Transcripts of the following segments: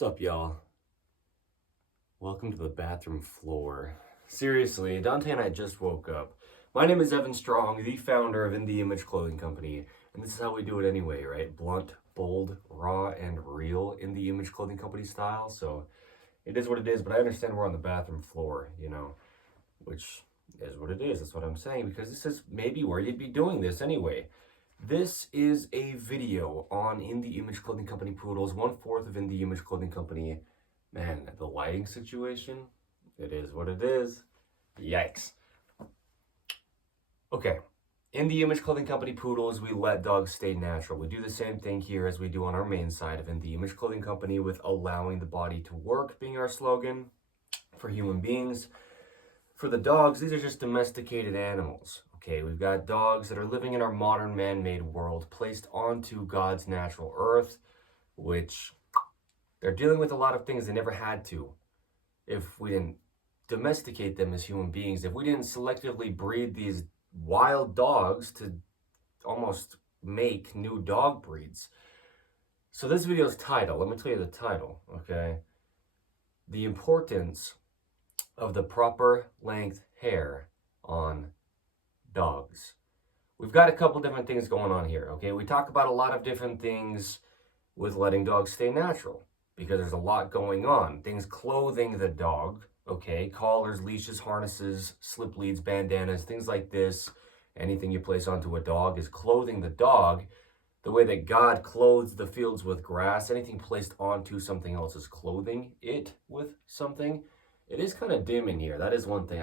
What's up, y'all? Welcome to the bathroom floor. Seriously, Dante and I just woke up. My name is Evan Strong, the founder of InTheImageClothingCompany, and this is how we do it anyway, right? Blunt, bold, raw, and real in the Image Clothing Company style. So it is what it is, but I understand we're on the bathroom floor, which is what it is. That's what I'm saying, because this is maybe where you'd be doing this anyway. This is a video on In the Image Clothing Company poodles, 1/4 of In the Image Clothing Company. Man, the lighting situation, it is what it is. Yikes. Okay, in the Image Clothing Company poodles, we let dogs stay natural. We do the same thing here as we do on our main side of In the Image Clothing Company, with allowing the body to work being our slogan for human beings. For the dogs, these are just domesticated animals. Okay, we've got dogs that are living in our modern man-made world, placed onto God's natural earth, which they're dealing with a lot of things they never had to if we didn't domesticate them as human beings, if we didn't selectively breed these wild dogs to almost make new dog breeds. So this video's title, let me tell you the title, okay? The importance of the proper length hair on dogs. We've got a couple different things going on here, okay? We talk about a lot of different things with letting dogs stay natural, because there's a lot going on. Things clothing the dog, okay? Collars, leashes, harnesses, slip leads, bandanas, things like this. Anything you place onto a dog is clothing the dog the way that God clothes the fields with grass. Anything placed onto something else is clothing it with something. It is kind of dim in here. That is one thing.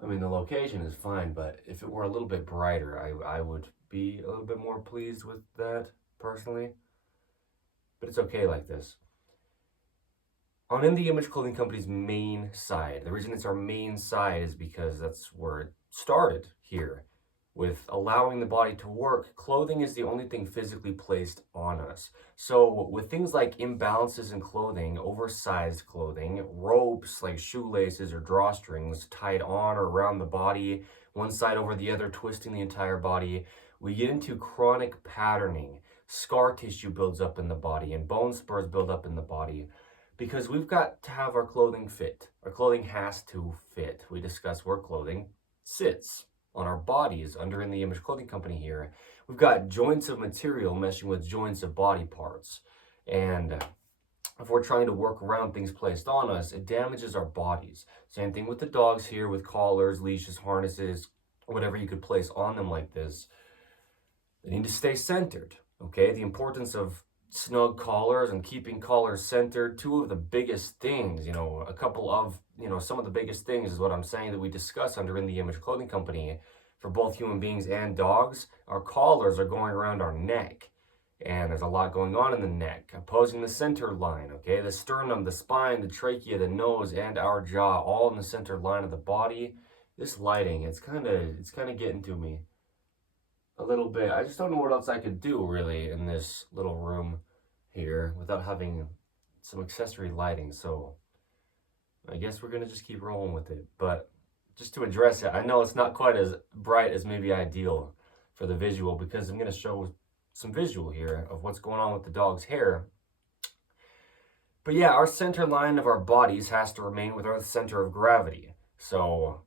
The location is fine, but if it were a little bit brighter, I would be a little bit more pleased with that, personally. But it's okay like this. On In the Image Clothing Company's main side, the reason it's our main side is because that's where it started here. With allowing the body to work, clothing is the only thing physically placed on us. So with things like imbalances in clothing, oversized clothing, ropes like shoelaces or drawstrings tied on or around the body, one side over the other, twisting the entire body, we get into chronic patterning. Scar tissue builds up in the body and bone spurs build up in the body, because we've got to have our clothing fit. Our clothing has to fit. We discuss where clothing sits on our bodies under In the Image Clothing Company here. We've got joints of material meshing with joints of body parts. And if we're trying to work around things placed on us, it damages our bodies. Same thing with the dogs here, with collars, leashes, harnesses, whatever you could place on them like this. They need to stay centered, okay? The importance of snug collars and keeping collars centered, two of the biggest things, some of the biggest things is what I'm saying that we discuss under In the Image Clothing Company for both human beings and dogs. Our collars are going around our neck, and there's a lot going on in the neck, opposing the center line, okay? The sternum, the spine, the trachea, the nose, and our jaw, all in the center line of the body. This lighting, it's kind of getting to me a little bit. I just don't know what else I could do really in this little room here without having some accessory lighting. So I guess we're gonna just keep rolling with it. But just to address it, I know it's not quite as bright as maybe ideal for the visual, because I'm gonna show some visual here of what's going on with the dog's hair. But yeah, our center line of our bodies has to remain with our center of gravity. So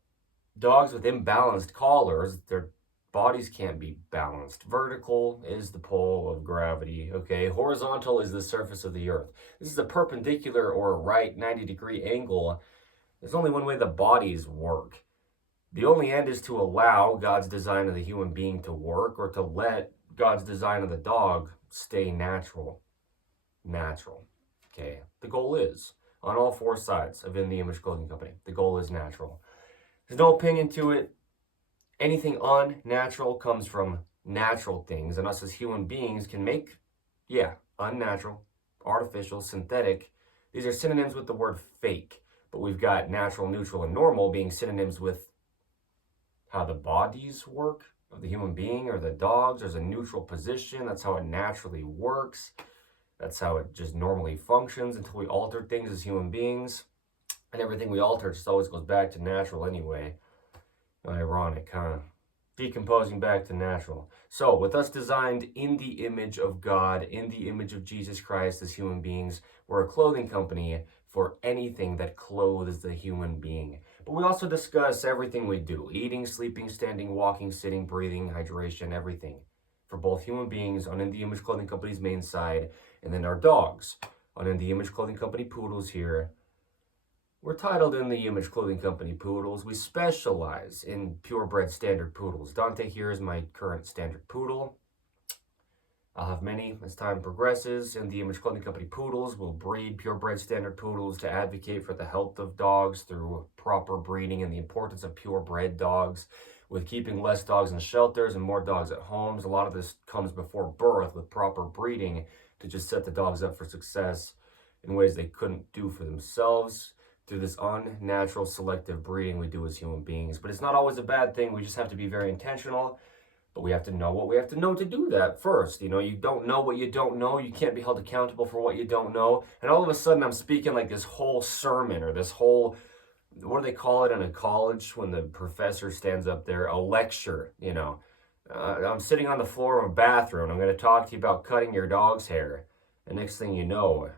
dogs with imbalanced collars, their bodies can't be balanced. Vertical is the pole of gravity, okay? Horizontal is the surface of the earth. This is a perpendicular or a right 90-degree angle. There's only one way the bodies work. The only end is to allow God's design of the human being to work, or to let God's design of the dog stay natural. Natural, okay? The goal is, on all four sides of In the Image Clothing Company, the goal is natural. There's no opinion to it. Anything unnatural comes from natural things, and us as human beings can make, unnatural, artificial, synthetic. These are synonyms with the word fake, but we've got natural, neutral, and normal being synonyms with how the bodies work of the human being or the dogs. There's a neutral position. That's how it naturally works. That's how it just normally functions until we alter things as human beings. And everything we alter just always goes back to natural anyway. Ironic, huh? decomposing back to natural. So with us designed in the image of God, in the image of Jesus Christ as human beings, we're a clothing company for anything that clothes the human being. But we also discuss everything we do: eating, sleeping, standing, walking, sitting, breathing, hydration, everything for both human beings on In The Image Clothing Company's main side, and then our dogs on In The Image Clothing Company Poodles here. We're titled In The Image Clothing Company Poodles. We specialize in purebred standard poodles. Dante here is my current standard poodle. I'll have many as time progresses. In The Image Clothing Company Poodles will breed purebred standard poodles to advocate for the health of dogs through proper breeding and the importance of purebred dogs, with keeping less dogs in shelters and more dogs at homes. A lot of this comes before birth with proper breeding to just set the dogs up for success in ways they couldn't do for themselves through this unnatural selective breeding we do as human beings. But it's not always a bad thing. We just have to be very intentional. But we have to know what we have to know to do that first. You know, you don't know what you don't know. You can't be held accountable for what you don't know. And all of a sudden I'm speaking like this whole sermon, or this whole, what do they call it in a college when the professor stands up there? A lecture, you know. I'm sitting on the floor of a bathroom. I'm going to talk to you about cutting your dog's hair. And next thing you know,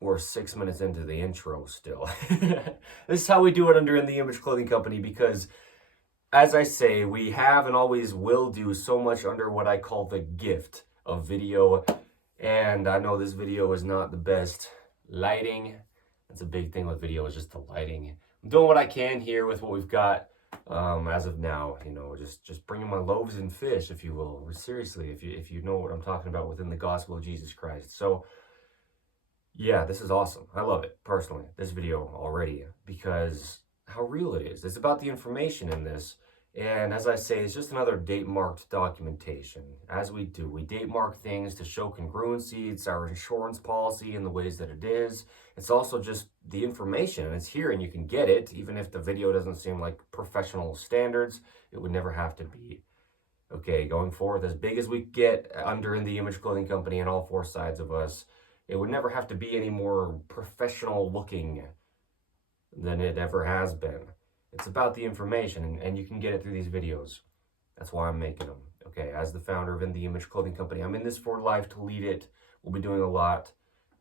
we're 6 minutes into the intro still. This is how we do it under In The Image Clothing Company, because as I say, we have and always will do so much under what I call the gift of video. And I know this video is not the best lighting. That's a big thing with video, is just the lighting. I'm doing what I can here with what we've got as of now. You know, just bringing my loaves and fish, if you will. Seriously, if you know what I'm talking about within the gospel of Jesus Christ. So yeah, this is awesome. I love it personally, this video already, because how real it is. It's about the information in this. And as I say, it's just another date-marked documentation. As we do, we date-mark things to show congruency. It's our insurance policy in the ways that it is. It's also just the information, and it's here and you can get it. Even if the video doesn't seem like professional standards, it would never have to be. Okay, going forward, as big as we get under In The Image Clothing Company and all four sides of us, it would never have to be any more professional looking than it ever has been. It's about the information, and you can get it through these videos. That's why I'm making them. Okay, as the founder of In The Image Clothing Company, I'm in this for life to lead it. We'll be doing a lot,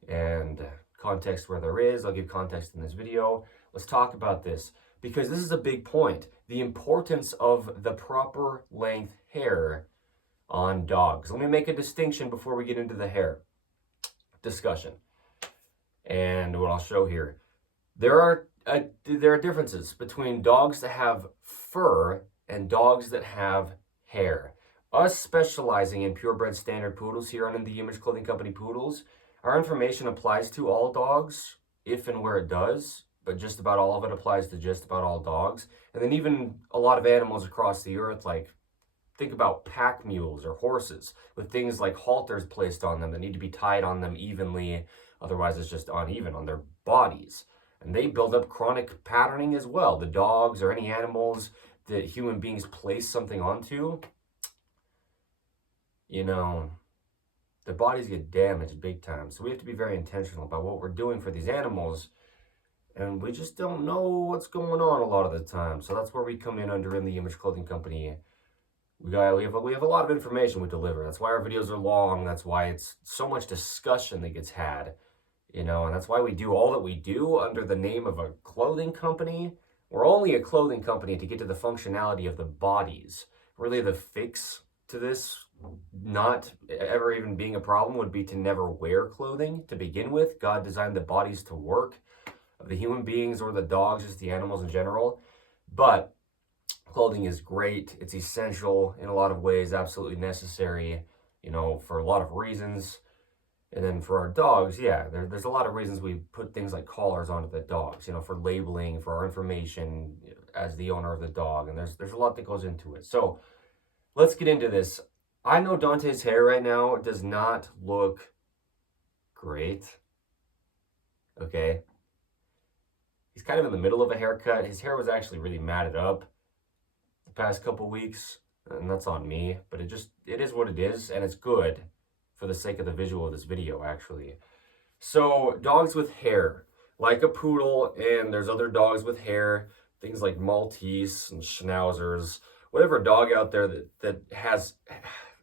and context where there is, I'll give context in this video. Let's talk about this, because this is a big point. The importance of the proper length hair on dogs. Let me make a distinction before we get into the hair discussion. And what I'll show here, there are differences between dogs that have fur and dogs that have hair. Us specializing in purebred standard poodles here on In The Image Clothing Company Poodles, our information applies to all dogs, if and where it does, but just about all of it applies to just about all dogs. And then even a lot of animals across the earth, like think about pack mules or horses, with things like halters placed on them that need to be tied on them evenly, otherwise it's just uneven on their bodies. And they build up chronic patterning as well. The dogs or any animals that human beings place something onto, you know, their bodies get damaged big time. So we have to be very intentional about what we're doing for these animals. And we just don't know what's going on a lot of the time. So that's where we come in under In The Image Clothing Company. We have a lot of information we deliver. That's why our videos are long. That's why it's so much discussion that gets had. You know, and that's why we do all that we do under the name of a clothing company. We're only a clothing company to get to the functionality of the bodies. Really, the fix to this not ever even being a problem would be to never wear clothing to begin with. God designed the bodies to work, of the human beings or the dogs, just the animals in general. But clothing is great. It's essential in a lot of ways, absolutely necessary, you know, for a lot of reasons. And then for our dogs, yeah, there's a lot of reasons we put things like collars onto the dogs, you know, for labeling, for our information as the owner of the dog. And there's a lot that goes into it. So let's get into this. I know Dante's hair right now does not look great. Okay. He's kind of in the middle of a haircut. His hair was actually really matted up the past couple weeks, and that's on me. But it is what it is, and it's good for the sake of the visual of this video, actually. So dogs with hair, like a poodle, and there's other dogs with hair. things like Maltese and Schnauzers, whatever dog out there that has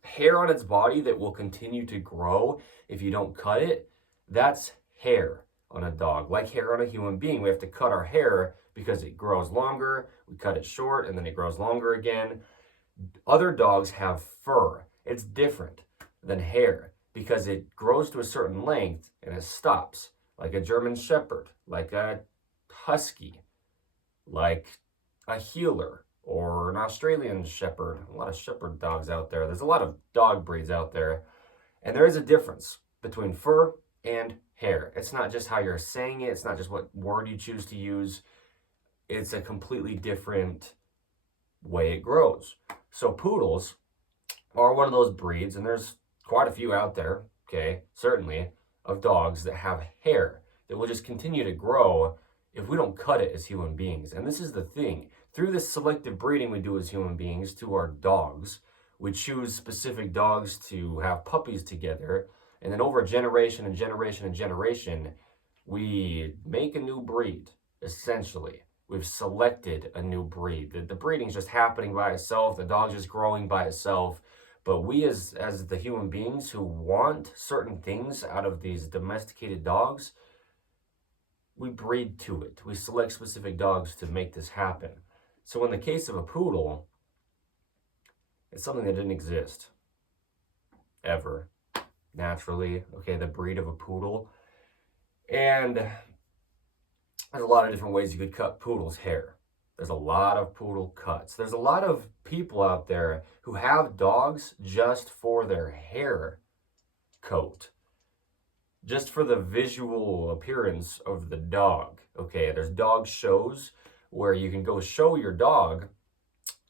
hair on its body that will continue to grow if you don't cut it, that's hair on a dog. Like hair on a human being, we have to cut our hair because it grows longer, we cut it short, and then it grows longer again. Other dogs have fur. It's different than hair because it grows to a certain length and it stops, like a German Shepherd, like a Husky, like a Heeler, or an Australian Shepherd. A lot of Shepherd dogs out there. There's a lot of dog breeds out there. And there is a difference between fur and hair. It's not just how you're saying it. It's not just what word you choose to use. It's a completely different way it grows. So poodles are one of those breeds, and there's quite a few out there, okay, certainly, of dogs that have hair that will just continue to grow if we don't cut it as human beings. And this is the thing. Through this selective breeding we do as human beings to our dogs, we choose specific dogs to have puppies together, and then over generation and generation and generation, we make a new breed, essentially. We've selected a new breed. The breeding is just happening by itself. The dog's just growing by itself. But we as the human beings who want certain things out of these domesticated dogs, we breed to it. We select specific dogs to make this happen. So in the case of a poodle, it's something that didn't exist ever, naturally. Okay, the breed of a poodle. And there's a lot of different ways you could cut poodle's hair. There's a lot of poodle cuts. There's a lot of people out there who have dogs just for their hair coat, just for the visual appearance of the dog. Okay, there's dog shows where you can go show your dog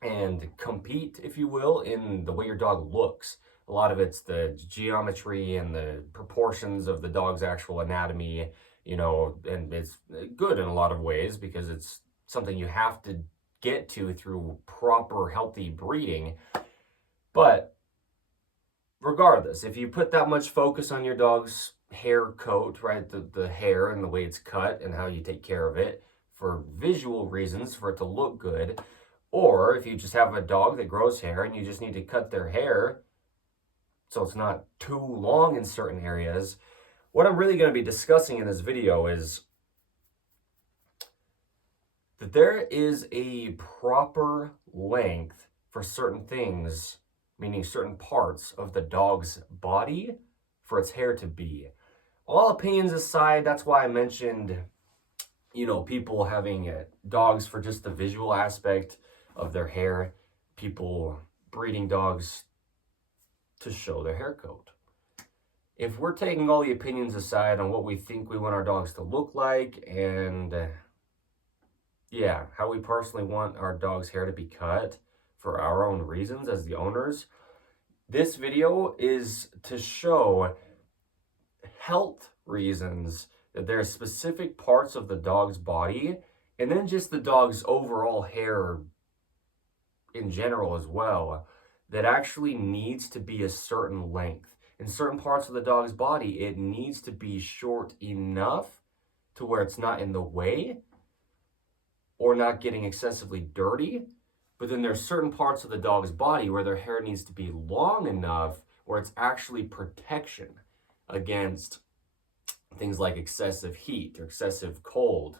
and compete, if you will, in the way your dog looks. A lot of it's the geometry and the proportions of the dog's actual anatomy, you know, and it's good in a lot of ways because it's something you have to get to through proper healthy breeding. But regardless, if you put that much focus on your dog's hair coat, right, the hair and the way it's cut and how you take care of it for visual reasons, for it to look good, or if you just have a dog that grows hair and you just need to cut their hair so it's not too long in certain areas, what I'm really going to be discussing in this video is that there is a proper length for certain things, meaning certain parts of the dog's body, for its hair to be. All opinions aside, that's why I mentioned, you know, people having dogs for just the visual aspect of their hair, people breeding dogs to show their hair coat. If we're taking all the opinions aside on what we think we want our dogs to look like and yeah, how we personally want our dog's hair to be cut for our own reasons as the owners, this video is to show health reasons that there are specific parts of the dog's body and then just the dog's overall hair in general as well that actually needs to be a certain length. In certain parts of the dog's body, it needs to be short enough to where it's not in the way or not getting excessively dirty. But then there's certain parts of the dog's body where their hair needs to be long enough where it's actually protection against things like excessive heat or excessive cold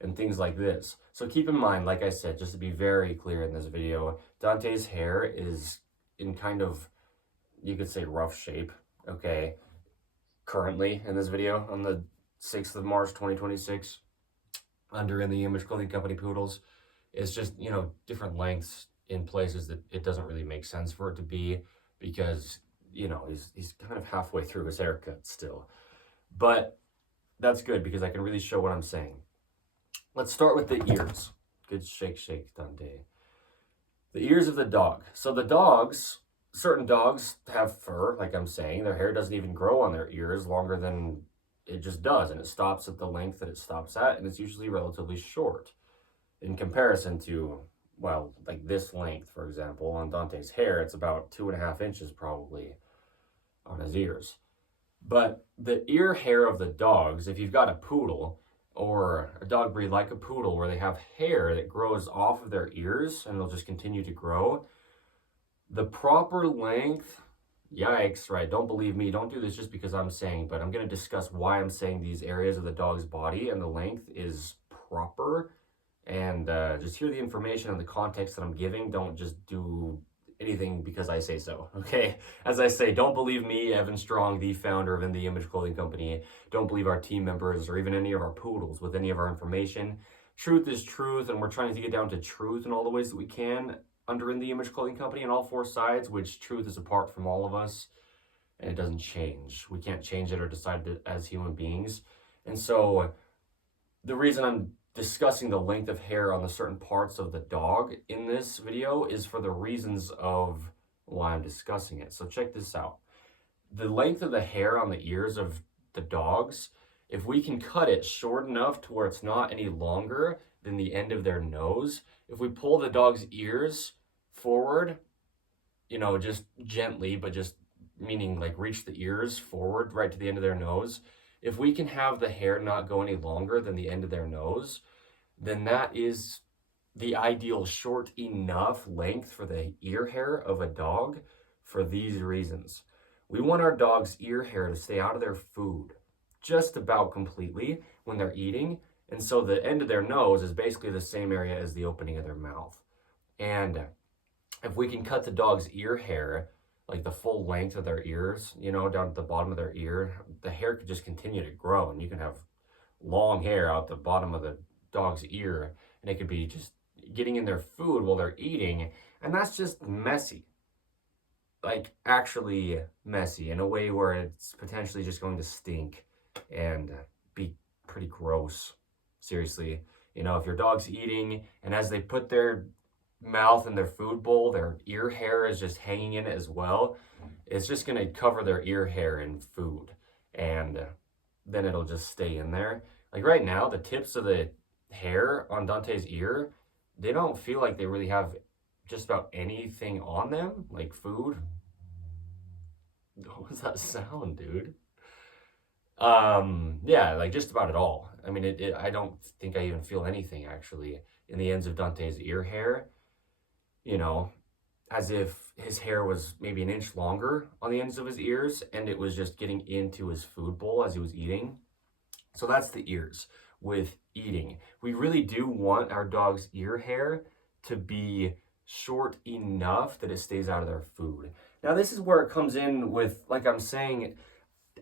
and things like this. So keep in mind, like I said, just to be very clear in this video, Dante's hair is in kind of, you could say, rough shape, okay, currently in this video on the 6th of March 2026 under In the Image Clothing Company poodles. It's just, you know, different lengths in places that it doesn't really make sense for it to be because, you know, he's kind of halfway through his haircut still. But that's good because I can really show what I'm saying. Let's start with the ears. Good shake, Dante. The ears of the dog. So the dogs, certain dogs have fur, like I'm saying. Their hair doesn't even grow on their ears longer than it just does. And it stops at the length that it stops at. And it's usually relatively short in comparison to, well, like this length, for example. On Dante's hair, it's about 2.5 inches probably on his ears. But the ear hair of the dogs, if you've got a poodle, or a dog breed like a poodle where they have hair that grows off of their ears and they'll just continue to grow, the proper length, yikes, right? Don't believe me. Don't do this just because I'm saying, but I'm going to discuss why I'm saying these areas of the dog's body and the length is proper. And just hear the information and the context that I'm giving. Don't just do anything because I say so, okay? As I say, don't believe me, Evan Strong, the founder of In the Image Clothing Company. Don't believe our team members or even any of our poodles with any of our information. Truth is truth, and we're trying to get down to truth in all the ways that we can under In the Image Clothing Company on all four sides, which truth is apart from all of us, and it doesn't change. We can't change it or decide it as human beings. And so the reason I'm discussing the length of hair on the certain parts of the dog in this video is for the reasons of why I'm discussing it. So check this out. The length of the hair on the ears of the dogs, if we can cut it short enough to where it's not any longer than the end of their nose, if we pull the dog's ears forward, you know, just gently, but just meaning like reach the ears forward right to the end of their nose, if we can have the hair not go any longer than the end of their nose, then that is the ideal short enough length for the ear hair of a dog for these reasons. We want our dog's ear hair to stay out of their food just about completely when they're eating. And so the end of their nose is basically the same area as the opening of their mouth. And if we can cut the dog's ear hair like the full length of their ears, you know, down at the bottom of their ear, the hair could just continue to grow and you can have long hair out the bottom of the dog's ear and it could be just getting in their food while they're eating, and that's just messy. Like actually messy in a way where it's potentially just going to stink and be pretty gross. Seriously, you know, if your dog's eating and as they put their mouth in their food bowl, their ear hair is just hanging in it as well, it's just going to cover their ear hair in food and then it'll just stay in there. Like right now, the tips of the hair on Dante's ear, they don't feel like they really have just about anything on them, like food. What was that sound, dude? Yeah, like just about at all. I mean, I don't think I even feel anything actually in the ends of Dante's ear hair, you know, as if his hair was maybe an inch longer on the ends of his ears and it was just getting into his food bowl as he was eating. So that's the ears with eating. We really do want our dog's ear hair to be short enough that it stays out of their food. Now, this is where it comes in with, like I'm saying,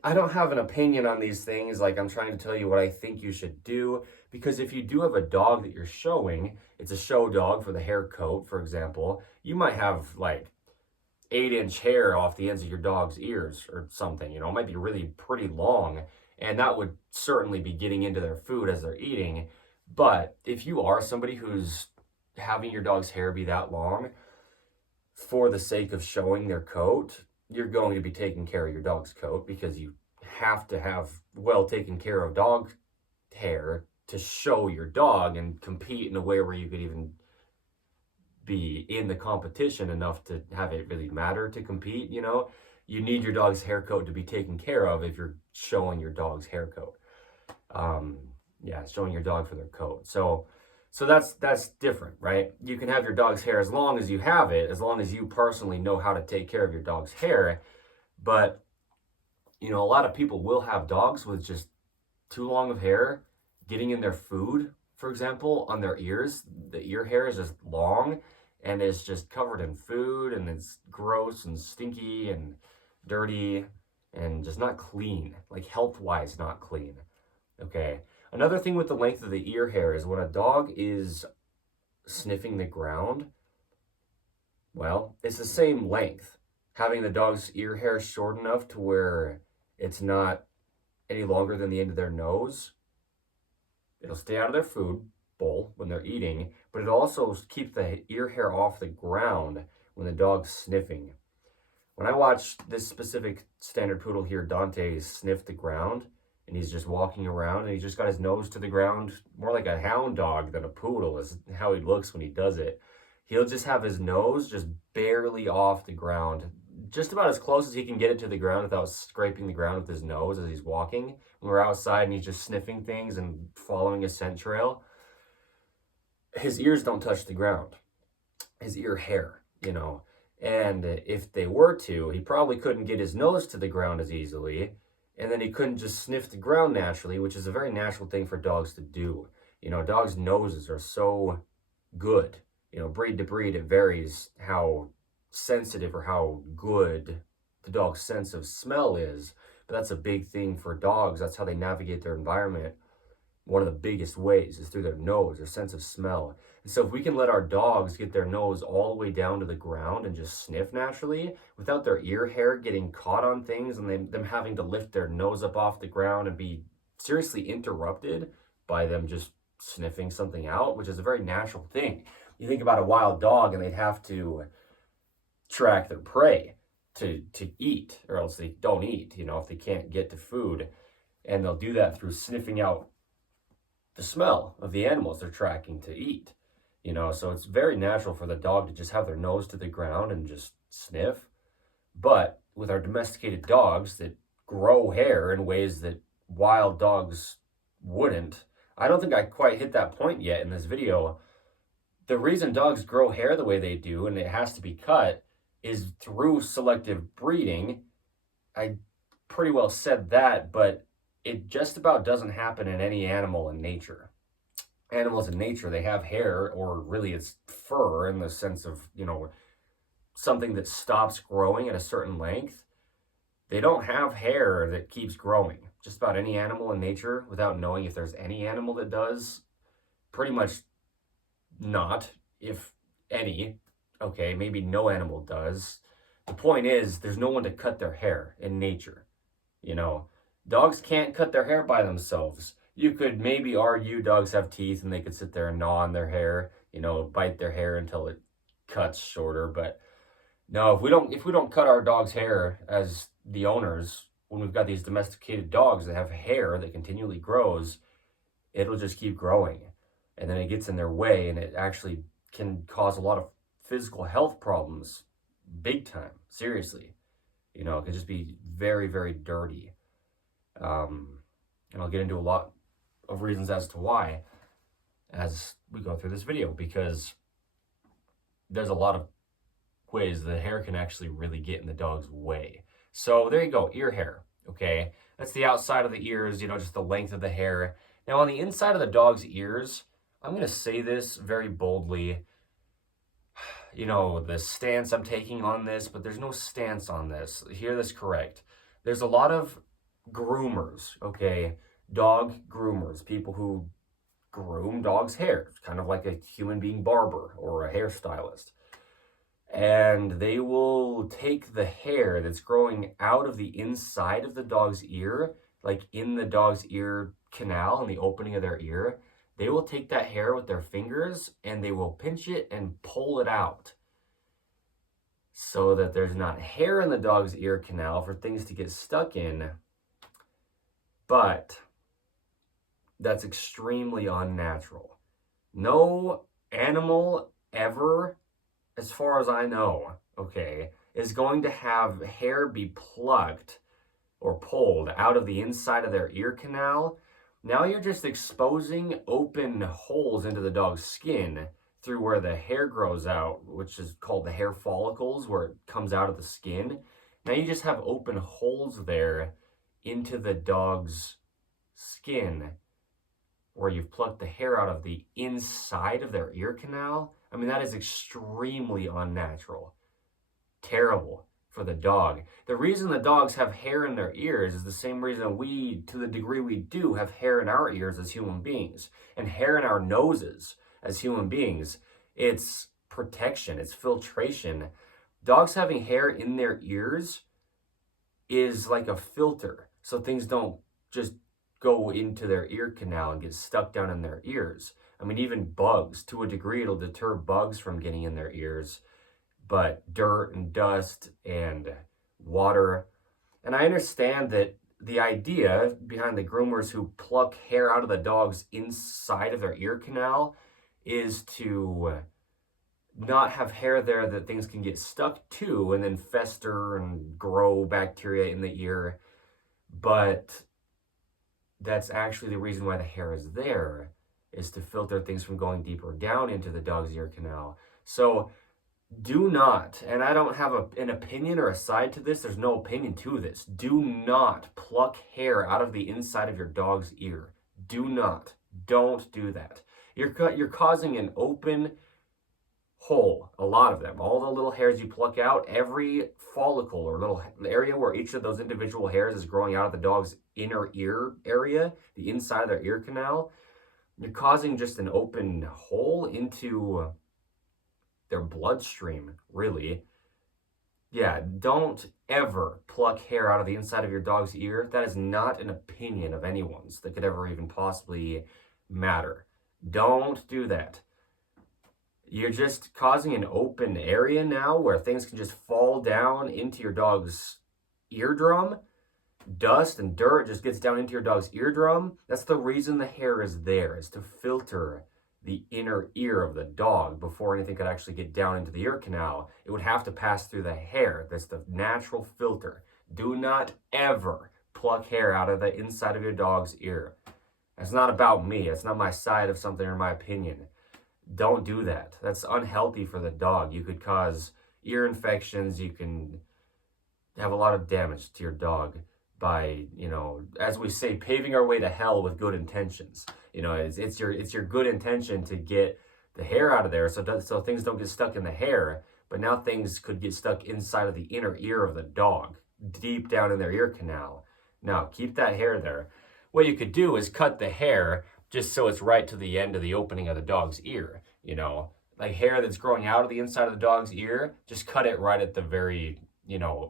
I don't have an opinion on these things. Like I'm trying to tell you what I think you should do, because if you do have a dog that you're showing, it's a show dog for the hair coat, for example, you might have like 8-inch hair off the ends of your dog's ears or something, you know, it might be really pretty long. And that would certainly be getting into their food as they're eating. But if you are somebody who's having your dog's hair be that long for the sake of showing their coat, you're going to be taking care of your dog's coat because you have to have well taken care of dog hair to show your dog and compete in a way where you could even be in the competition enough to have it really matter to compete, you know? You need your dog's hair coat to be taken care of if you're showing your dog's hair coat. Yeah, showing your dog for their coat. So that's different, right? You can have your dog's hair as long as you have it, as long as you personally know how to take care of your dog's hair. But, you know, a lot of people will have dogs with just too long of hair getting in their food, for example, on their ears. The ear hair is just long and it's just covered in food and it's gross and stinky and dirty and just not clean, like health-wise not clean, okay? Another thing with the length of the ear hair is when a dog is sniffing the ground, well, it's the same length. Having the dog's ear hair short enough to where it's not any longer than the end of their nose, it'll stay out of their food bowl when they're eating, but it also keeps the ear hair off the ground when the dog's sniffing. When I watched this specific standard poodle here, Dante, sniff the ground, and he's just walking around, and he's just got his nose to the ground, more like a hound dog than a poodle is how he looks when he does it. He'll just have his nose just barely off the ground, just about as close as he can get it to the ground without scraping the ground with his nose as he's walking. When we're outside and he's just sniffing things and following a scent trail, his ears don't touch the ground. His ear hair, you know. And if they were to, he probably couldn't get his nose to the ground as easily. And then he couldn't just sniff the ground naturally, which is a very natural thing for dogs to do. You know, dogs' noses are so good. You know, breed to breed, it varies how sensitive or how good the dog's sense of smell is. But that's a big thing for dogs. That's how they navigate their environment. One of the biggest ways is through their nose, their sense of smell. And so if we can let our dogs get their nose all the way down to the ground and just sniff naturally without their ear hair getting caught on things and them having to lift their nose up off the ground and be seriously interrupted by them just sniffing something out, which is a very natural thing. You think about a wild dog and they'd have to track their prey to eat, or else they don't eat, you know, if they can't get to food. And they'll do that through sniffing out the smell of the animals they're tracking to eat. You know, so it's very natural for the dog to just have their nose to the ground and just sniff. But with our domesticated dogs that grow hair in ways that wild dogs wouldn't, I don't think I quite hit that point yet in this video. The reason dogs grow hair the way they do, and it has to be cut, is through selective breeding. I pretty well said that, but it just about doesn't happen in any animal in nature. Animals in nature, they have hair, or really it's fur in the sense of, you know, something that stops growing at a certain length. They don't have hair that keeps growing. Just about any animal in nature, without knowing if there's any animal that does, pretty much not, if any. Okay, maybe no animal does. The point is, there's no one to cut their hair in nature. You know, dogs can't cut their hair by themselves. You could maybe argue dogs have teeth and they could sit there and gnaw on their hair, you know, bite their hair until it cuts shorter. But no, if we don't cut our dog's hair as the owners, when we've got these domesticated dogs that have hair that continually grows, it'll just keep growing. And then it gets in their way, and it actually can cause a lot of physical health problems, big time, seriously. You know, it can just be very, very dirty. And I'll get into a lot of reasons as to why as we go through this video, because there's a lot of ways the hair can actually really get in the dog's way. So there you go, ear hair, okay? That's the outside of the ears, you know, just the length of the hair. Now on the inside of the dog's ears, I'm going to say this very boldly, you know, the stance I'm taking on this, but there's no stance on this. Hear this correct. There's a lot of groomers, okay? Dog groomers, people who groom dogs' hair, kind of like a human being barber or a hairstylist. And they will take the hair that's growing out of the inside of the dog's ear, like in the dog's ear canal, in the opening of their ear. They will take that hair with their fingers and they will pinch it and pull it out so that there's not hair in the dog's ear canal for things to get stuck in. But that's extremely unnatural. No animal ever, as far as I know, okay, is going to have hair be plucked or pulled out of the inside of their ear canal. Now you're just exposing open holes into the dog's skin through where the hair grows out, which is called the hair follicles, where it comes out of the skin. Now you just have open holes there into the dog's skin where you've plucked the hair out of the inside of their ear canal. I mean, that is extremely unnatural. Terrible for the dog. The reason the dogs have hair in their ears is the same reason we, to the degree we do, have hair in our ears as human beings, and hair in our noses as human beings. It's protection, it's filtration. Dogs having hair in their ears is like a filter, so things don't just go into their ear canal and get stuck down in their ears. I mean, even bugs, to a degree, it'll deter bugs from getting in their ears, but dirt and dust and water. And I understand that the idea behind the groomers who pluck hair out of the dog's inside of their ear canal is to not have hair there that things can get stuck to and then fester and grow bacteria in the ear. But that's actually the reason why the hair is there, is to filter things from going deeper down into the dog's ear canal. So do not, and I don't have an opinion or a side to this, there's no opinion to this. Do not pluck hair out of the inside of your dog's ear. Do not. Don't do that. You're causing an open hole, a lot of them. All the little hairs you pluck out, every follicle or little area where each of those individual hairs is growing out of the dog's inner ear area, the inside of their ear canal, you're causing just an open hole into their bloodstream, really. Yeah, don't ever pluck hair out of the inside of your dog's ear. That is not an opinion of anyone's that could ever even possibly matter. Don't do that. You're just causing an open area now where things can just fall down into your dog's eardrum. Dust and dirt just gets down into your dog's eardrum. That's the reason the hair is there, is to filter the inner ear of the dog before anything could actually get down into the ear canal. It would have to pass through the hair. That's the natural filter. Do not ever pluck hair out of the inside of your dog's ear. It's not about me. It's not my side of something or my opinion. Don't do that. That's unhealthy for the dog. You could cause ear infections. You can have a lot of damage to your dog by, as we say, paving our way to hell with good intentions. It's your good intention to get the hair out of there so things don't get stuck in the hair, but now things could get stuck inside of the inner ear of the dog, deep down in their ear canal. Now, keep that hair there. What you could do is cut the hair just so it's right to the end of the opening of the dog's ear, like hair that's growing out of the inside of the dog's ear, just cut it right at the very,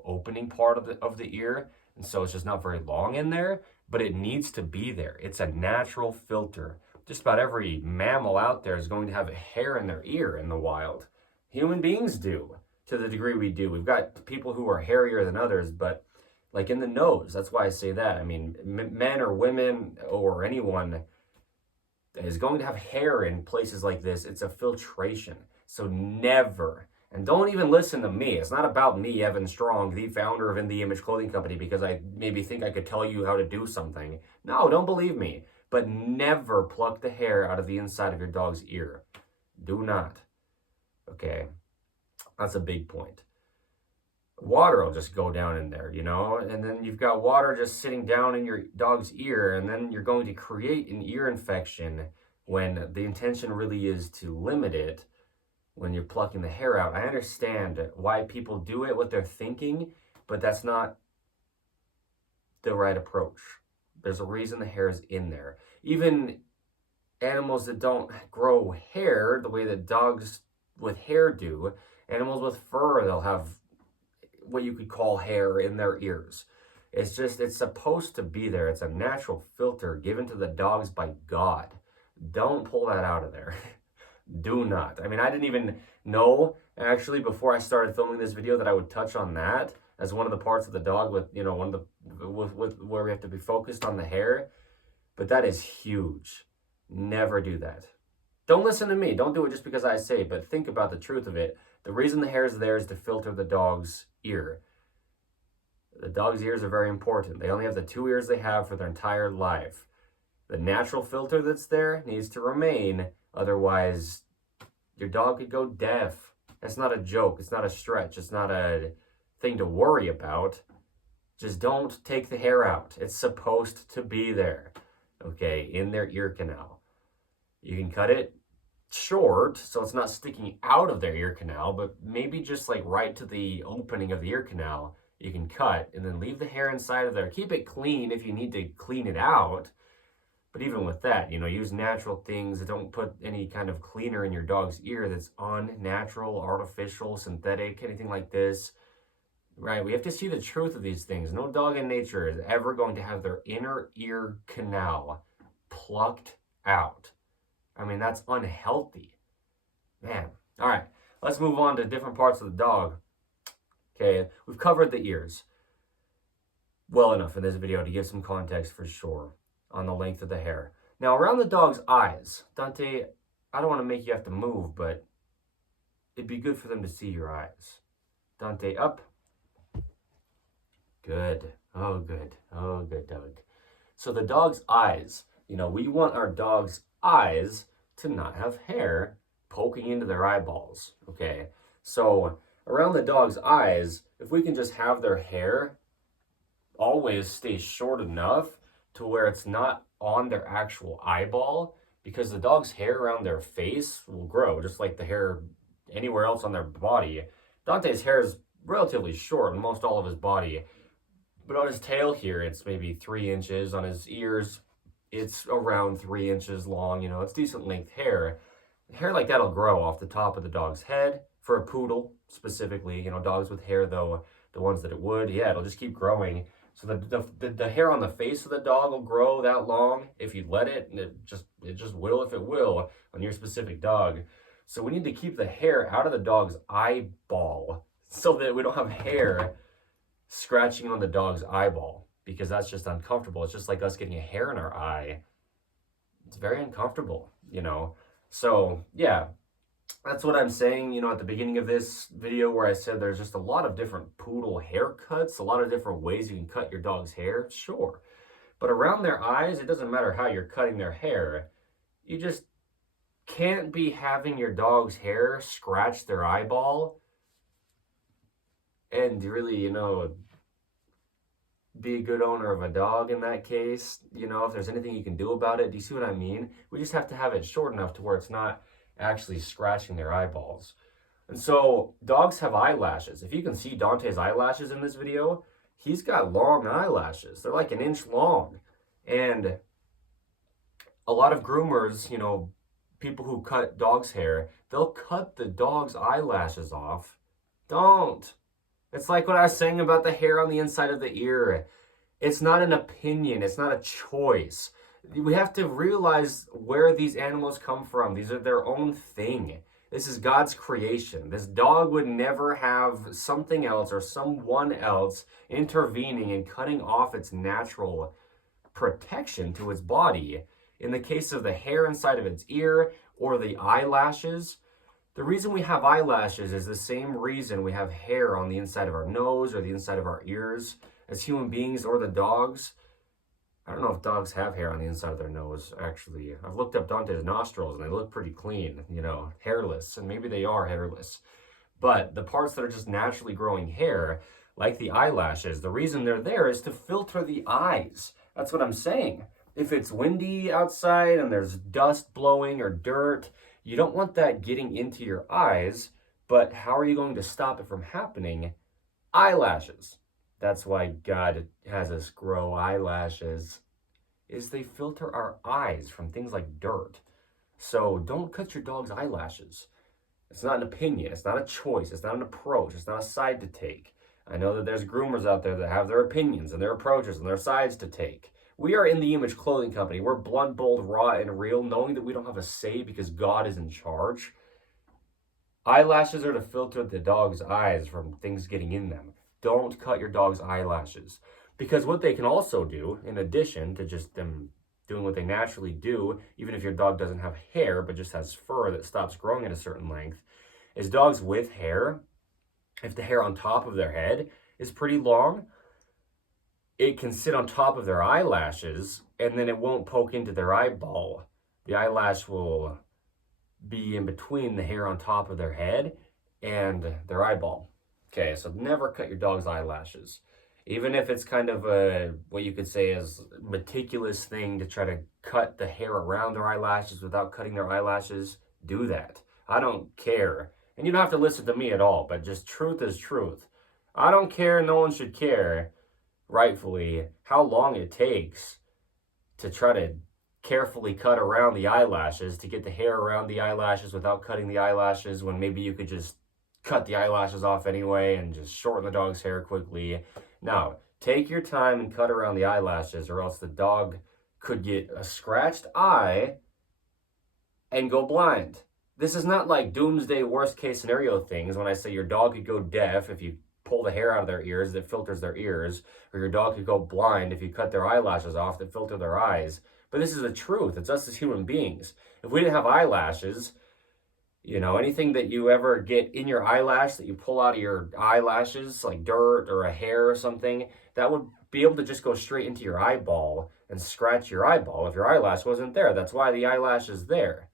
opening part of the ear. And so it's just not very long in there, but it needs to be there. It's a natural filter. Just about every mammal out there is going to have a hair in their ear in the wild. Human beings do, to the degree we do. We've got people who are hairier than others, but like in the nose, that's why I say that. I mean, men or women or anyone is going to have hair in places like this. It's a filtration. So never, and don't even listen to me. It's not about me, Evan Strong, the founder of In The Image Clothing Company, because I maybe think I could tell you how to do something. No, don't believe me. But never pluck the hair out of the inside of your dog's ear. Do not. Okay? That's a big point. Water will just go down in there, and then you've got water just sitting down in your dog's ear, and then you're going to create an ear infection when the intention really is to limit it when you're plucking the hair out. I understand why people do it, what they're thinking, but that's not the right approach. There's a reason the hair is in there. Even animals that don't grow hair the way that dogs with hair do, animals with fur, they'll have what you could call hair in their ears. It's supposed to be there. It's a natural filter given to the dogs by God. Don't pull that out of there. Do not. I mean, I didn't even know, actually, before I started filming this video, that I would touch on that as one of the parts of the dog with, where we have to be focused on the hair. But that is huge. Never do that. Don't listen to me. Don't do it just because I say it, but think about the truth of it. The reason the hair is there is to filter the dog's ear. The dog's ears are very important. They only have the 2 ears they have for their entire life. The natural filter that's there needs to remain. Otherwise, your dog could go deaf. That's not a joke. It's not a stretch. It's not a thing to worry about. Just don't take the hair out. It's supposed to be there, okay, in their ear canal. You can cut it short so it's not sticking out of their ear canal, but maybe just like right to the opening of the ear canal, you can cut and then leave the hair inside of there. Keep it clean if you need to clean it out. But even with that, use natural things. Don't put any kind of cleaner in your dog's ear that's unnatural, artificial, synthetic, anything like this. Right? We have to see the truth of these things. No dog in nature is ever going to have their inner ear canal plucked out. I mean, that's unhealthy. Man. All right. Let's move on to different parts of the dog. Okay. We've covered the ears well enough in this video to give some context for sure on the length of the hair. Now, around the dog's eyes, Dante, I don't want to make you have to move, but it'd be good for them to see your eyes. Dante, up. Good. Oh, good. Oh, good, Doug. So the dog's eyes, we want our dog's eyes to not have hair poking into their eyeballs, okay? So around the dog's eyes, if we can just have their hair always stay short enough to where it's not on their actual eyeball, because the dog's hair around their face will grow just like the hair anywhere else on their body. Dante's hair is relatively short in most all of his body, but on his tail here, it's maybe 3 inches. On his ears, it's around 3 inches long. It's decent length hair. Hair like that'll grow off the top of the dog's head for a poodle specifically. Dogs with hair, though, the ones that it would, yeah, it'll just keep growing. So the hair on the face of the dog will grow that long if you let it, and it just will if it will on your specific dog. So we need to keep the hair out of the dog's eyeball so that we don't have hair scratching on the dog's eyeball, because that's just uncomfortable. It's just like us getting a hair in our eye. It's very uncomfortable, So yeah, that's what I'm saying, at the beginning of this video, where I said there's just a lot of different poodle haircuts, a lot of different ways you can cut your dog's hair, sure. But around their eyes, it doesn't matter how you're cutting their hair. You just can't be having your dog's hair scratch their eyeball and really, be a good owner of a dog in that case. If there's anything you can do about it, do you see what I mean? We just have to have it short enough to where it's not actually scratching their eyeballs. And so dogs have eyelashes. If you can see Dante's eyelashes in this video, he's got long eyelashes. They're like 1 inch long. And a lot of groomers, people who cut dog's hair, they'll cut the dog's eyelashes off. Don't. It's like what I was saying about the hair on the inside of the ear. It's not an opinion. It's not a choice. We have to realize where these animals come from. These are their own thing. This is God's creation. This dog would never have something else or someone else intervening and cutting off its natural protection to its body. In the case of the hair inside of its ear or the eyelashes, the reason we have eyelashes is the same reason we have hair on the inside of our nose or the inside of our ears as human beings or the dogs. I don't know if dogs have hair on the inside of their nose, actually. I've looked up Dante's nostrils and they look pretty clean, hairless, and maybe they are hairless. But the parts that are just naturally growing hair, like the eyelashes, the reason they're there is to filter the eyes. That's what I'm saying. If it's windy outside and there's dust blowing or dirt, you don't want that getting into your eyes, but how are you going to stop it from happening? Eyelashes. That's why God has us grow eyelashes, is they filter our eyes from things like dirt. So don't cut your dog's eyelashes. It's not an opinion. It's not a choice. It's not an approach. It's not a side to take. I know that there's groomers out there that have their opinions and their approaches and their sides to take. We are In The Image Clothing Company. We're blunt, bold, raw, and real, knowing that we don't have a say because God is in charge. Eyelashes are to filter the dog's eyes from things getting in them. Don't cut your dog's eyelashes. Because what they can also do, in addition to just them doing what they naturally do, even if your dog doesn't have hair but just has fur that stops growing at a certain length, is dogs with hair, if the hair on top of their head is pretty long, it can sit on top of their eyelashes and then it won't poke into their eyeball. The eyelash will be in between the hair on top of their head and their eyeball. Okay, so never cut your dog's eyelashes. Even if it's kind of a, what you could say is meticulous thing to try to cut the hair around their eyelashes without cutting their eyelashes, do that. I don't care. And you don't have to listen to me at all, but just truth is truth. I don't care, no one should care, rightfully, how long it takes to try to carefully cut around the eyelashes, to get the hair around the eyelashes without cutting the eyelashes, when maybe you could just cut the eyelashes off anyway and just shorten the dog's hair quickly. Now, take your time and cut around the eyelashes, or else the dog could get a scratched eye and go blind. This is not like doomsday worst case scenario things when I say your dog could go deaf if you pull the hair out of their ears that filters their ears, or your dog could go blind if you cut their eyelashes off that filter their eyes. But this is the truth. It's us as human beings. If we didn't have eyelashes, You know, anything that you ever get in your eyelash that you pull out of your eyelashes, like dirt or a hair or something, that would be able to just go straight into your eyeball and scratch your eyeball if your eyelash wasn't there. That's why the eyelash is there.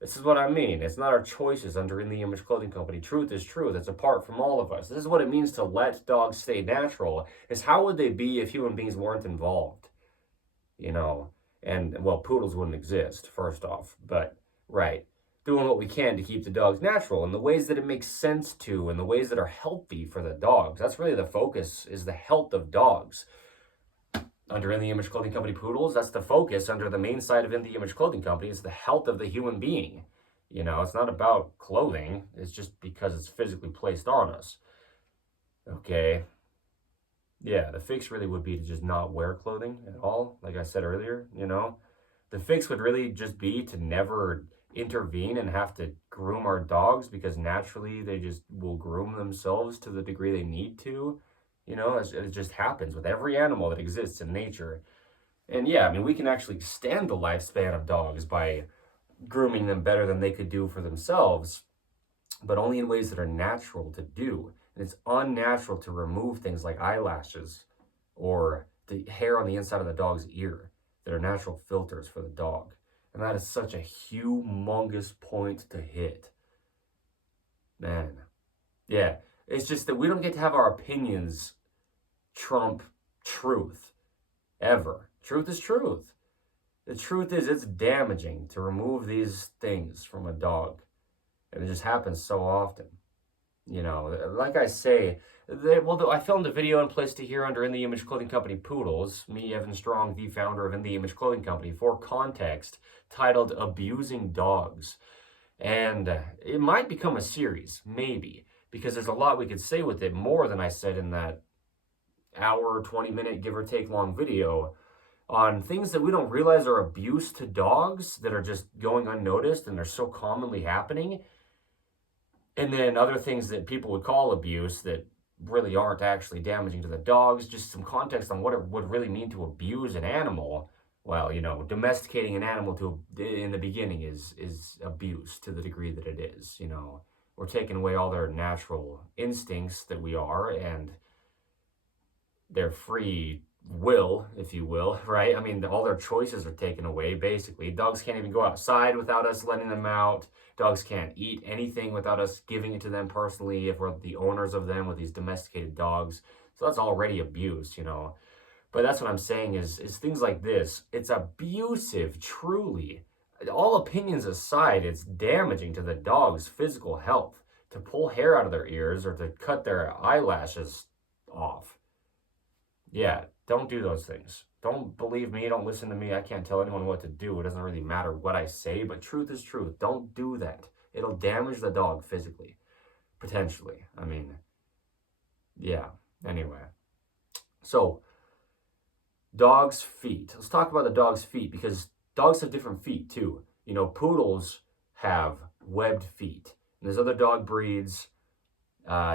This is what I mean. It's not our choices under In the Image Clothing Company. Truth is truth. It's apart from all of us. This is what it means to let dogs stay natural. Is how would they be if human beings weren't involved? You know, and well, poodles wouldn't exist, first off. But, right. Doing what we can to keep the dogs natural in the ways that it makes sense to, and the ways that are healthy for the dogs. That's really the focus, is the health of dogs. Under In the Image Clothing Company poodles, that's the focus under the main side of In the Image Clothing Company, is the health of the human being. You know, it's not about clothing, it's just because it's physically placed on us. Okay. Yeah, the fix really would be to just not wear clothing at all, like I said earlier, you know. The fix would really just be to never intervene and have to groom our dogs, because naturally they just will groom themselves to the degree they need to. You know, it just happens with every animal that exists in nature. And yeah, I mean, we can actually extend the lifespan of dogs by grooming them better than they could do for themselves, but only in ways that are natural to do. And it's unnatural to remove things like eyelashes or the hair on the inside of the dog's ear that are natural filters for the dog. And that is such a humongous point to hit. Man. Yeah. It's just that we don't get to have our opinions trump truth. Ever. Truth is truth. The truth is, it's damaging to remove these things from a dog. And it just happens so often. You know, like I say, I filmed a video and placed it here under In the Image Clothing Company Poodles, me, Evan Strong, the founder of In the Image Clothing Company, for context, titled Abusing Dogs. And it might become a series, maybe, because there's a lot we could say with it, more than I said in that hour, 20-minute, give or take long video, on things that we don't realize are abuse to dogs that are just going unnoticed and they're so commonly happening. And then other things that people would call abuse that really aren't actually damaging to the dogs. Just some context on what it would really mean to abuse an animal. Well, you know, domesticating an animal in the beginning is abuse to the degree that it is. You know, we're taking away all their natural instincts that we are, and their free will, if you will, right? I mean, all their choices are taken away, basically. Dogs can't even go outside without us letting them out. Dogs can't eat anything without us giving it to them personally, if we're the owners of them with these domesticated dogs. So that's already abuse, you know. But that's what I'm saying is things like this. It's abusive, truly. All opinions aside, it's damaging to the dog's physical health to pull hair out of their ears or to cut their eyelashes off. Yeah, don't do those things. Don't believe me. Don't listen to me. I can't tell anyone what to do. It doesn't really matter what I say, but truth is truth. Don't do that. It'll damage the dog physically, potentially. I mean, yeah. Anyway. So, dogs' feet. Let's talk about the dog's feet, because dogs have different feet too. You know, poodles have webbed feet. And there's other dog breeds.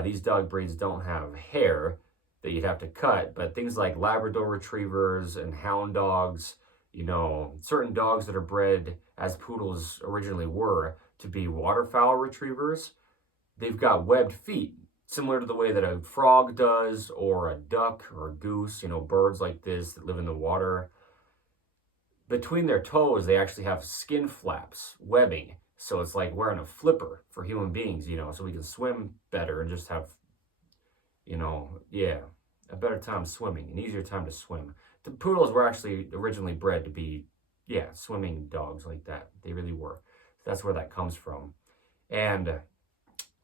These dog breeds don't have hair that you'd have to cut, but things like Labrador retrievers and hound dogs, you know, certain dogs that are bred as poodles originally were to be waterfowl retrievers, they've got webbed feet, similar to the way that a frog does, or a duck or a goose, you know, birds like this that live in the water. Between their toes, they actually have skin flaps, webbing. So it's like wearing a flipper for human beings, you know, so we can swim better and just have, you know, yeah, a better time swimming, an easier time to swim. The poodles were actually originally bred to be, yeah, swimming dogs like that. They really were. So that's where that comes from. And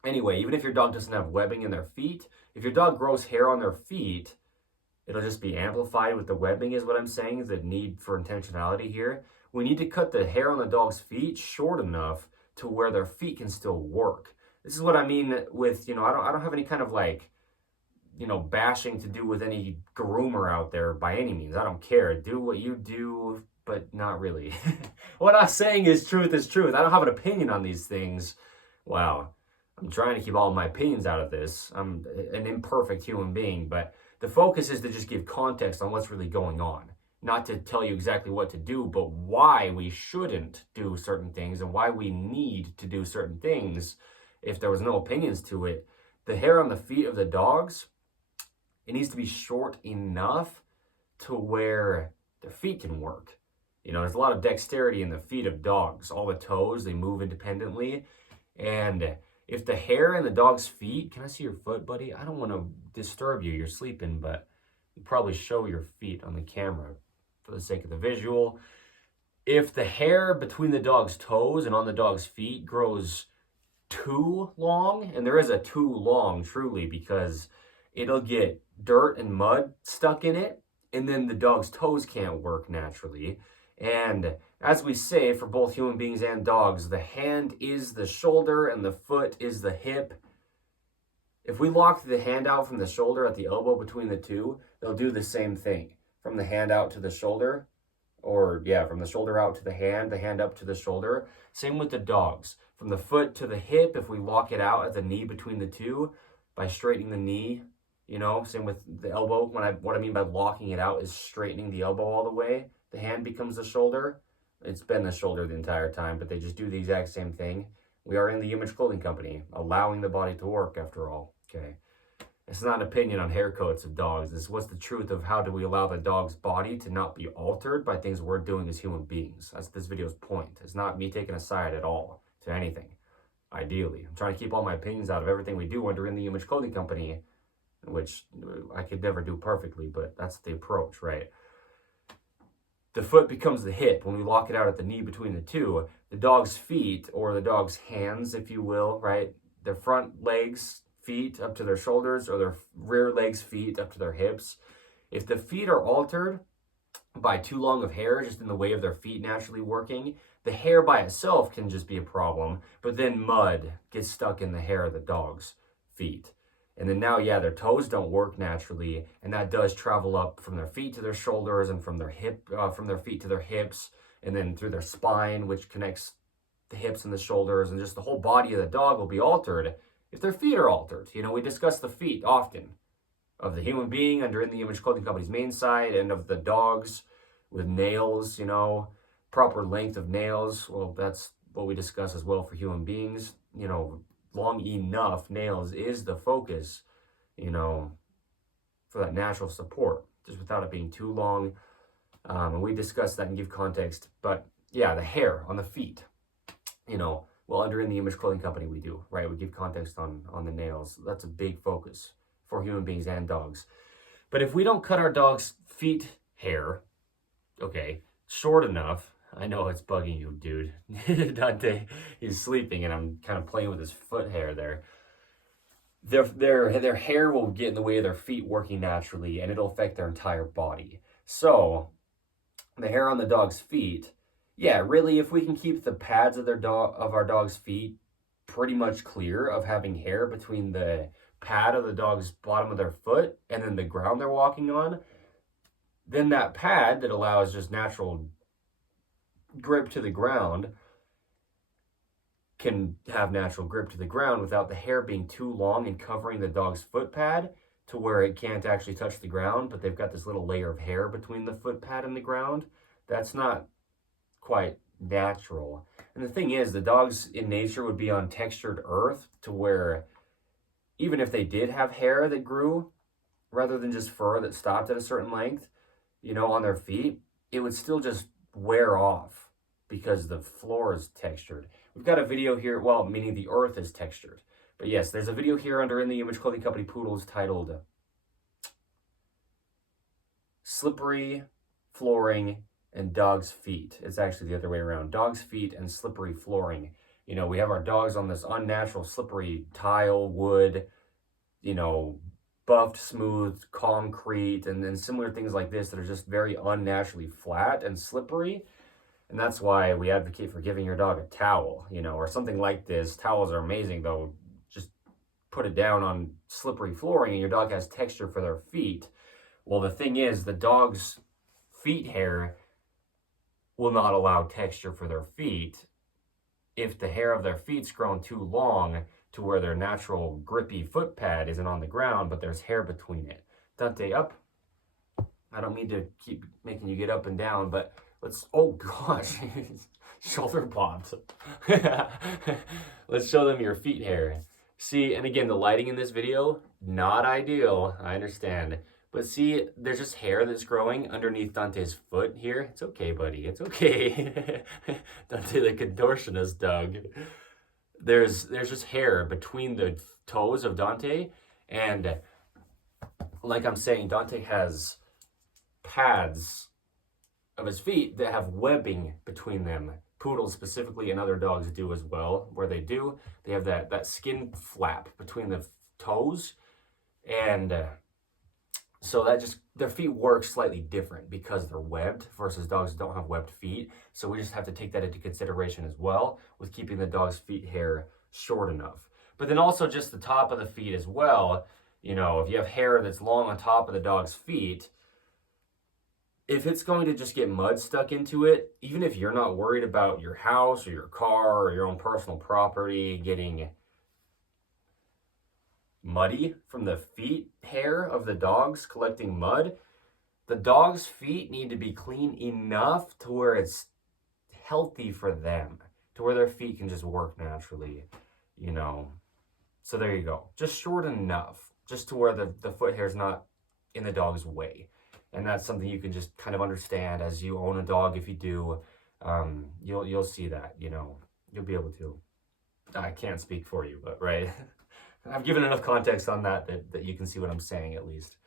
anyway, even if your dog doesn't have webbing in their feet, if your dog grows hair on their feet, it'll just be amplified with the webbing, is what I'm saying, is the need for intentionality here. We need to cut the hair on the dog's feet short enough to where their feet can still work. This is what I mean with, you know, I don't have any kind of like, you know, bashing to do with any groomer out there by any means. I don't care. Do what you do, but not really. What I'm saying is truth is truth. I don't have an opinion on these things. Wow. I'm trying to keep all of my opinions out of this. I'm an imperfect human being, but the focus is to just give context on what's really going on. not to tell you exactly what to do, but why we shouldn't do certain things and why we need to do certain things if there was no opinions to it. The hair on the feet of the dogs, it needs to be short enough to where their feet can work. You know, there's a lot of dexterity in the feet of dogs. All the toes, they move independently. And if the hair in the dog's feet, can I see your foot, buddy? I don't want to disturb you. You're sleeping, but you probably show your feet on the camera for the sake of the visual. If the hair between the dog's toes and on the dog's feet grows too long, and there is a too long truly, because it'll get dirt and mud stuck in it, and then the dog's toes can't work naturally. And as we say, for both human beings and dogs, the hand is the shoulder and the foot is the hip. If we lock the hand out from the shoulder at the elbow between the two, they'll do the same thing. From the hand out to the shoulder, or yeah, from the shoulder out to the hand up to the shoulder. Same with the dogs. From the foot to the hip, if we lock it out at the knee between the two, by straightening the knee, you know, same with the elbow. What I mean by locking it out is straightening the elbow all the way. The hand becomes the shoulder. It's been the shoulder the entire time, but they just do the exact same thing. We are in the Image Clothing Company, allowing the body to work after all. Okay. It's not an opinion on hair coats of dogs. It's what's the truth of how do we allow the dog's body to not be altered by things we're doing as human beings. That's this video's point. It's not me taking a side at all to anything, ideally. I'm trying to keep all my opinions out of everything we do under In the Image Clothing Company, which I could never do perfectly, but that's the approach, right? The foot becomes the hip when we lock it out at the knee between the two. The dog's feet, or the dog's hands, if you will, right? Their front legs, feet up to their shoulders, or their rear legs, feet up to their hips. If the feet are altered by too long of hair, just in the way of their feet naturally working, the hair by itself can just be a problem, but then mud gets stuck in the hair of the dog's feet. And then now, yeah, their toes don't work naturally, and that does travel up from their feet to their shoulders, and from their feet to their hips, and then through their spine, which connects the hips and the shoulders, and just the whole body of the dog will be altered if their feet are altered. You know, we discuss the feet often of the human being under In the Image Clothing Company's main side, and of the dogs with nails, you know, proper length of nails. Well, that's what we discuss as well for human beings. You know, long enough nails is the focus, you know, for that natural support, just without it being too long. And we discuss that and give context. But yeah, the hair on the feet, you know, well, under In the Image Clothing Company, we do, right? We give context on the nails. That's a big focus for human beings and dogs. But if we don't cut our dog's feet hair, okay, short enough, I know it's bugging you, dude. Dante, he's sleeping, and I'm kind of playing with his foot hair there. Their hair will get in the way of their feet working naturally, and it'll affect their entire body. So, the hair on the dog's feet, yeah, really, if we can keep the pads of our dog's feet pretty much clear of having hair between the pad of the dog's bottom of their foot and then the ground they're walking on, then that pad that allows just natural grip to the ground can have natural grip to the ground without the hair being too long and covering the dog's foot pad to where it can't actually touch the ground, but they've got this little layer of hair between the foot pad and the ground. That's not quite natural. And the thing is, the dogs in nature would be on textured earth to where even if they did have hair that grew rather than just fur that stopped at a certain length, you know, on their feet, it would still just wear off because the floor is textured. We've got a video here, well, meaning the earth is textured. But yes, there's a video here under In the Image Clothing Company Poodles titled Slippery Flooring and Dog's Feet. It's actually the other way around. Dog's feet and slippery flooring. You know, we have our dogs on this unnatural slippery tile, wood, you know, buffed, smooth concrete, and then similar things like this that are just very unnaturally flat and slippery. And that's why we advocate for giving your dog a towel, you know, or something like this. Towels are amazing, though. Just put it down on slippery flooring and your dog has texture for their feet. Well, the thing is, the dog's feet hair will not allow texture for their feet if the hair of their feet's grown too long to where their natural grippy foot pad isn't on the ground, but there's hair between it. Dante, up. I don't mean to keep making you get up and down, but oh gosh, shoulder popped. Let's show them your feet hair. See, and again, the lighting in this video, not ideal, I understand. But see, there's just hair that's growing underneath Dante's foot here. It's okay, buddy, it's okay. Dante the contortionist, Doug. There's just hair between the toes of Dante, and like I'm saying, Dante has pads of his feet that have webbing between them. Poodles specifically, and other dogs do as well. Where they have that skin flap between the toes, and so that just, their feet work slightly different because they're webbed versus dogs that don't have webbed feet. So we just have to take that into consideration as well with keeping the dog's feet hair short enough. But then also just the top of the feet as well. You know, if you have hair that's long on top of the dog's feet, if it's going to just get mud stuck into it, even if you're not worried about your house or your car or your own personal property getting muddy from the feet hair of the dogs collecting mud, the dog's feet need to be clean enough to where it's healthy for them, to where their feet can just work naturally, you know. So there you go. Just short enough, just to where the foot hair is not in the dog's way. And that's something you can just kind of understand as you own a dog. If you do, you'll see that, you know, you'll be able to. I can't speak for you, but right. I've given enough context on that you can see what I'm saying, at least.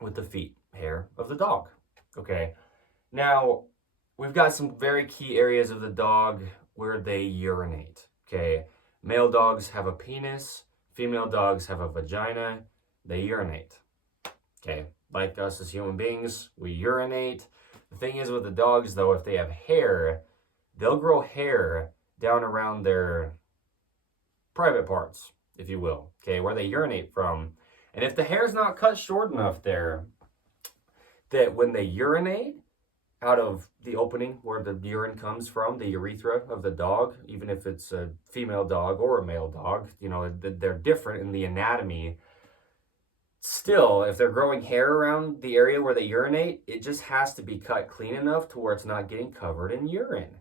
With the feet hair of the dog. Okay. Now, we've got some very key areas of the dog where they urinate. Okay. Male dogs have a penis. Female dogs have a vagina. They urinate. Okay. Like us as human beings, we urinate. The thing is with the dogs, though, if they have hair, they'll grow hair down around their private parts, if you will, okay, where they urinate from. And if the hair's not cut short enough there, that when they urinate out of the opening where the urine comes from, the urethra of the dog, even if it's a female dog or a male dog, you know, they're different in the anatomy. Still, if they're growing hair around the area where they urinate, it just has to be cut clean enough to where it's not getting covered in urine.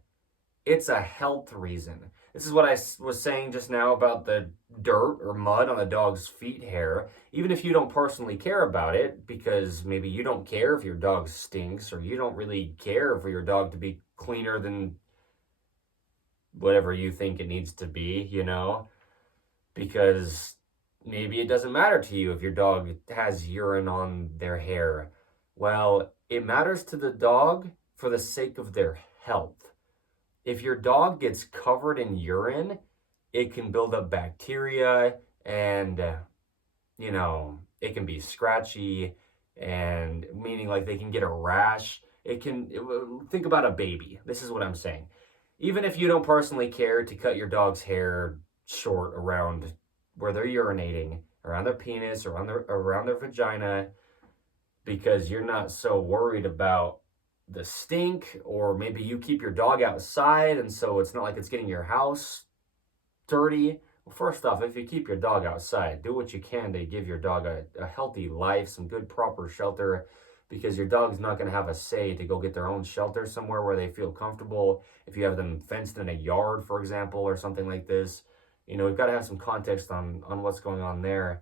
It's a health reason. This is what I was saying just now about the dirt or mud on the dog's feet hair. Even if you don't personally care about it, because maybe you don't care if your dog stinks, or you don't really care for your dog to be cleaner than whatever you think it needs to be, you know, because maybe it doesn't matter to you if your dog has urine on their hair. Well, it matters to the dog for the sake of their health. If your dog gets covered in urine, it can build up bacteria and, you know, it can be scratchy, and meaning like they can get a rash. Think about a baby. This is what I'm saying. Even if you don't personally care to cut your dog's hair short around where they're urinating, around their penis, or around their vagina, because you're not so worried about the stink, or maybe you keep your dog outside and so it's not like it's getting your house dirty. Well, first off, if you keep your dog outside, do what you can to give your dog a healthy life, some good proper shelter, because your dog's not going to have a say to go get their own shelter somewhere where they feel comfortable. If you have them fenced in a yard, for example, or something like this, you know, we've got to have some context on what's going on there,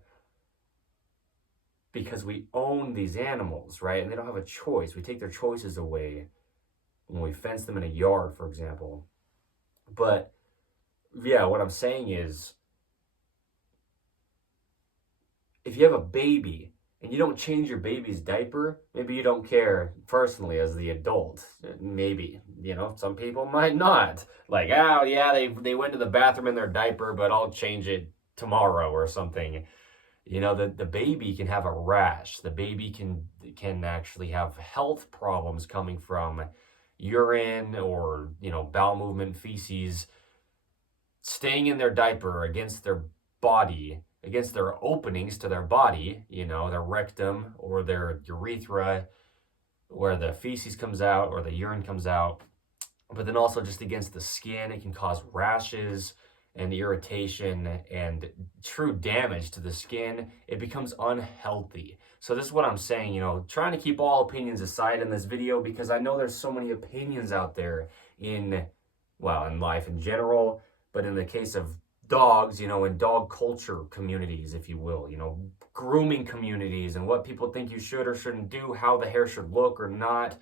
because we own these animals, right? And they don't have a choice. We take their choices away when we fence them in a yard, for example. But yeah, what I'm saying is, if you have a baby and you don't change your baby's diaper, maybe you don't care personally as the adult. Maybe, you know, some people might not. Like, oh yeah, they went to the bathroom in their diaper, but I'll change it tomorrow or something. You know, the baby can have a rash. The baby can actually have health problems coming from urine or, you know, bowel movement, feces, staying in their diaper against their body, against their openings to their body, you know, their rectum or their urethra, where the feces comes out or the urine comes out. But then also just against the skin, it can cause rashes. and irritation and true damage to the skin. It becomes unhealthy. So this is what I'm saying, trying to keep all opinions aside in this video, because I know there's so many opinions out there in life in general, but in the case of dogs, in dog culture communities, if you will, grooming communities, and what people think you should or shouldn't do, how the hair should look or not,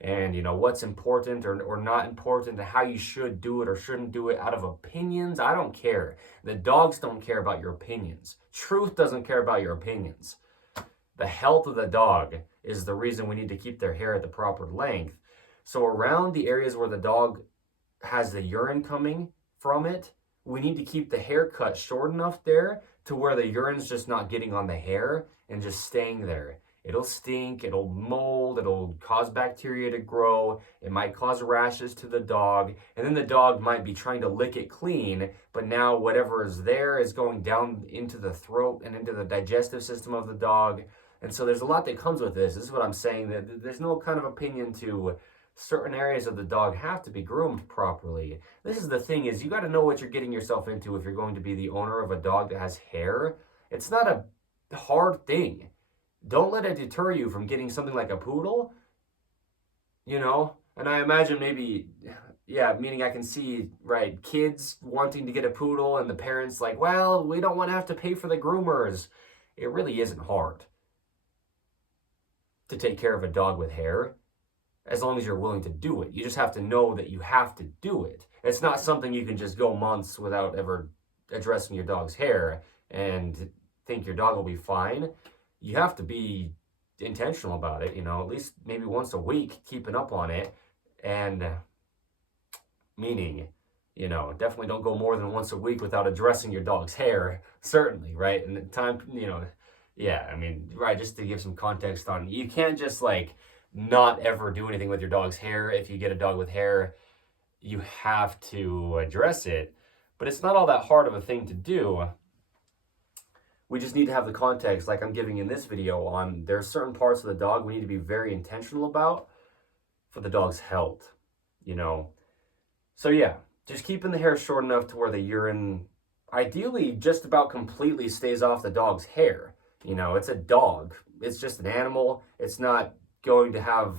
and what's important or not important, and how you should do it or shouldn't do it out of opinions. I don't care. The dogs don't care about your opinions. Truth doesn't care about your opinions. The health of the dog is the reason we need to keep their hair at the proper length. So around the areas where the dog has the urine coming from it, we need to keep the hair cut short enough there to where the urine's just not getting on the hair and just staying there. It'll stink, it'll mold, it'll cause bacteria to grow, it might cause rashes to the dog, and then the dog might be trying to lick it clean, but now whatever is there is going down into the throat and into the digestive system of the dog. And so there's a lot that comes with this. This is what I'm saying, that there's no kind of opinion to certain areas of the dog have to be groomed properly. This is the thing, is you got to know what you're getting yourself into if you're going to be the owner of a dog that has hair. It's not a hard thing. Don't let it deter you from getting something like a poodle, and I imagine maybe, meaning I can see, right, kids wanting to get a poodle and the parents like, well, we don't want to have to pay for the groomers. It really isn't hard to take care of a dog with hair, as long as you're willing to do it. You just have to know that you have to do it. It's not something you can just go months without ever addressing your dog's hair and think your dog will be fine. You have to be intentional about it, at least maybe once a week, keeping up on it. And meaning, definitely don't go more than once a week without addressing your dog's hair, certainly, right? And the time, right, just to give some context on, you can't just not ever do anything with your dog's hair. If you get a dog with hair, you have to address it. But it's not all that hard of a thing to do. We just need to have the context, like I'm giving in this video, on there's certain parts of the dog we need to be very intentional about for the dog's health, So just keeping the hair short enough to where the urine ideally just about completely stays off the dog's hair. It's a dog. It's just an animal. It's not going to have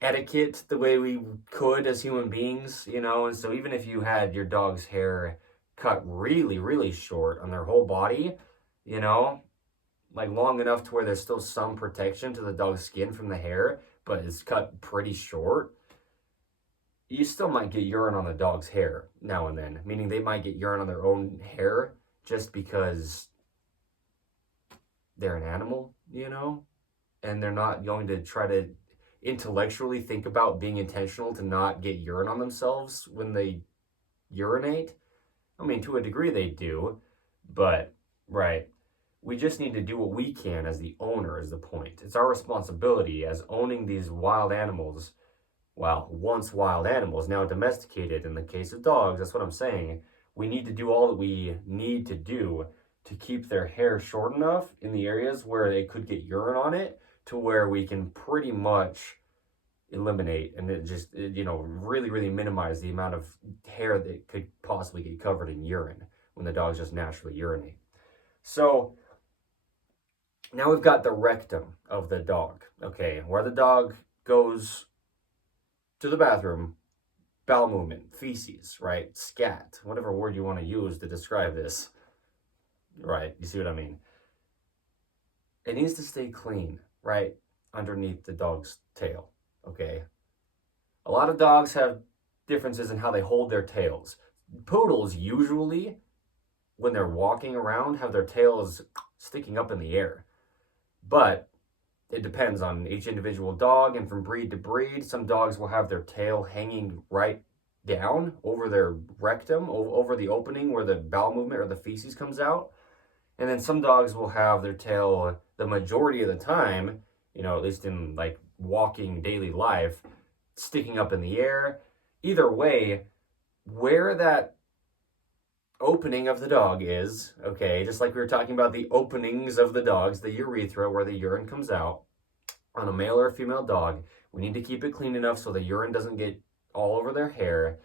etiquette the way we could as human beings, and so even if you had your dog's hair cut really, really short on their whole body, long enough to where there's still some protection to the dog's skin from the hair, but it's cut pretty short, you still might get urine on the dog's hair now and then, meaning they might get urine on their own hair just because they're an animal, and they're not going to try to intellectually think about being intentional to not get urine on themselves when they urinate. I mean, to a degree they do, but, right, we just need to do what we can as the owner is the point. It's our responsibility as owning these wild animals, once wild animals, now domesticated in the case of dogs. That's what I'm saying. We need to do all that we need to do to keep their hair short enough in the areas where they could get urine on it, to where we can pretty much eliminate and it just, really, really minimize the amount of hair that could possibly get covered in urine when the dogs just naturally urinate. So now we've got the rectum of the dog, okay, where the dog goes to the bathroom, bowel movement, feces, right, scat, whatever word you want to use to describe this, right, you see what I mean? It needs to stay clean, right, underneath the dog's tail, okay? A lot of dogs have differences in how they hold their tails. Poodles usually, when they're walking around, have their tails sticking up in the air. But it depends on each individual dog, and from breed to breed. Some dogs will have their tail hanging right down over their rectum, over the opening where the bowel movement or the feces comes out. And then some dogs will have their tail, the majority of the time, at least in walking daily life, sticking up in the air. Either way, where that opening of the dog is, okay, just like we were talking about the openings of the dogs, the urethra where the urine comes out, on a male or a female dog, we need to keep it clean enough so the urine doesn't get all over their hair.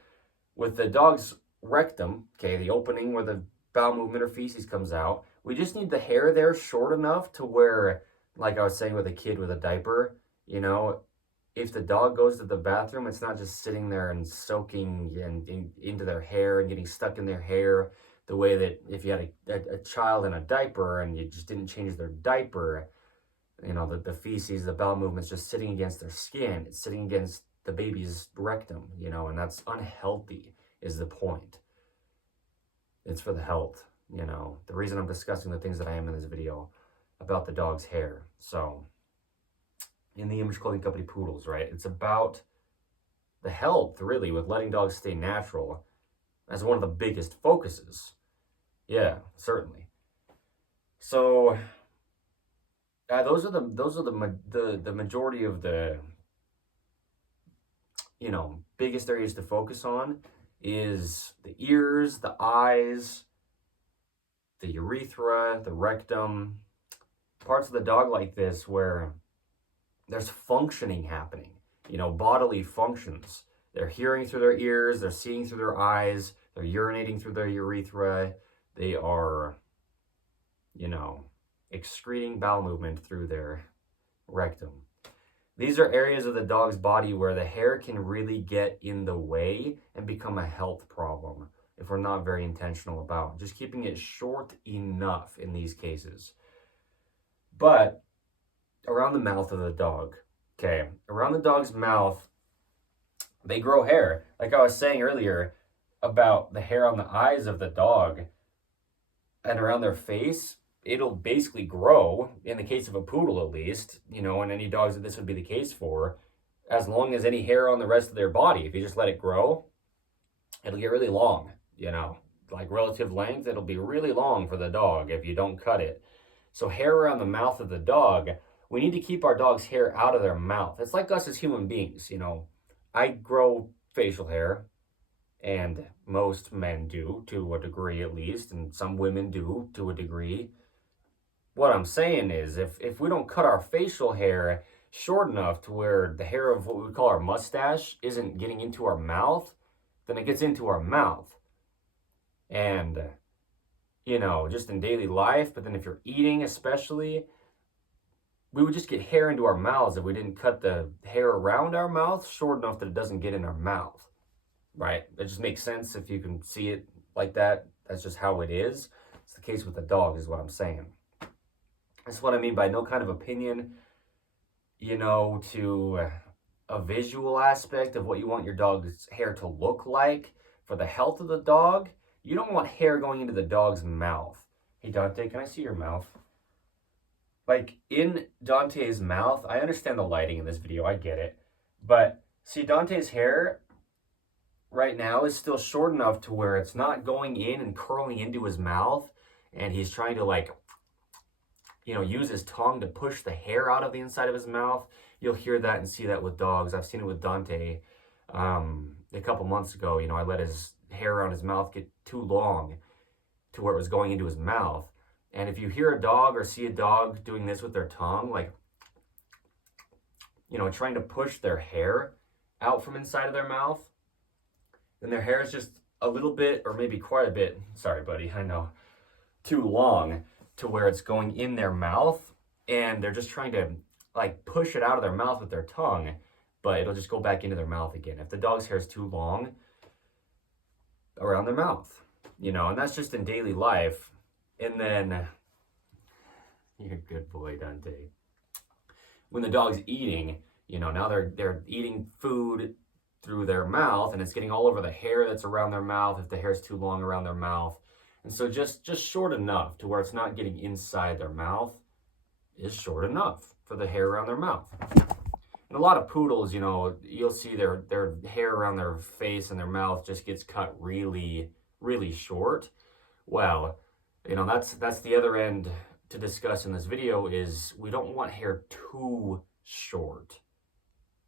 With the dog's rectum, okay, the opening where the bowel movement or feces comes out, we just need the hair there short enough to where, like I was saying with a kid with a diaper, you know, if the dog goes to the bathroom, it's not just sitting there and soaking into their hair and getting stuck in their hair the way that if you had a child in a diaper and you just didn't change their diaper, you know, the feces, the bowel movement's just sitting against their skin. It's sitting against the baby's rectum, you know, and that's unhealthy is the point. It's for the health, you know. The reason I'm discussing the things that I am in this video about the dog's hair. So, in the Image Clothing Company poodles, right? It's about the health, really, with letting dogs stay natural as one of the biggest focuses. Yeah, certainly. So, those are the majority of the, you know, biggest areas to focus on is the ears, the eyes, the urethra, the rectum, parts of the dog like this where there's functioning happening, you know, bodily functions. They're hearing through their ears, they're seeing through their eyes, they're urinating through their urethra, they are, you know, excreting bowel movement through their rectum. These are areas of the dog's body where the hair can really get in the way and become a health problem if we're not very intentional about just keeping it short enough in these cases. But around the mouth of the dog, okay, around the dog's mouth, they grow hair. Like I was saying earlier about the hair on the eyes of the dog and around their face, it'll basically grow, in the case of a poodle at least, you know, and any dogs that this would be the case for, as long as any hair on the rest of their body. If you just let it grow, it'll get really long, you know, like relative length, it'll be really long for the dog if you don't cut it. So hair around the mouth of the dog, we need to keep our dog's hair out of their mouth. It's like us as human beings, you know. I grow facial hair, and most men do, to a degree at least, and some women do, to a degree. What I'm saying is, if we don't cut our facial hair short enough to where the hair of what we call our mustache isn't getting into our mouth, then it gets into our mouth. And, you know, just in daily life, but then if you're eating especially, we would just get hair into our mouths if we didn't cut the hair around our mouth short enough that it doesn't get in our mouth, right? It just makes sense if you can see it like that. That's just how it is. It's the case with the dog is what I'm saying. That's what I mean by no kind of opinion, you know, to a visual aspect of what you want your dog's hair to look like for the health of the dog. You don't want hair going into the dog's mouth. Hey, Dante, can I see your mouth? Like, in Dante's mouth, I understand the lighting in this video, I get it. But, see, Dante's hair right now is still short enough to where it's not going in and curling into his mouth, and he's trying to, like, you know, use his tongue to push the hair out of the inside of his mouth. You'll hear that and see that with dogs. I've seen it with Dante a couple months ago. You know, I let his hair around his mouth get too long to where it was going into his mouth. And if you hear a dog or see a dog doing this with their tongue, like, you know, trying to push their hair out from inside of their mouth, then their hair is just a little bit, or maybe quite a bit, sorry buddy, I know, too long to where it's going in their mouth, and they're just trying to, like, push it out of their mouth with their tongue, but it'll just go back into their mouth again. If the dog's hair is too long around their mouth, you know, and that's just in daily life. And then, you're a good boy, Dante. When the dog's eating, you know, now they're eating food through their mouth, and it's getting all over the hair that's around their mouth if the hair's too long around their mouth. And so just short enough to where it's not getting inside their mouth is short enough for the hair around their mouth. And a lot of poodles, you know, you'll see their hair around their face and their mouth just gets cut really, really short. Well, you know, that's the other end to discuss in this video is we don't want hair too short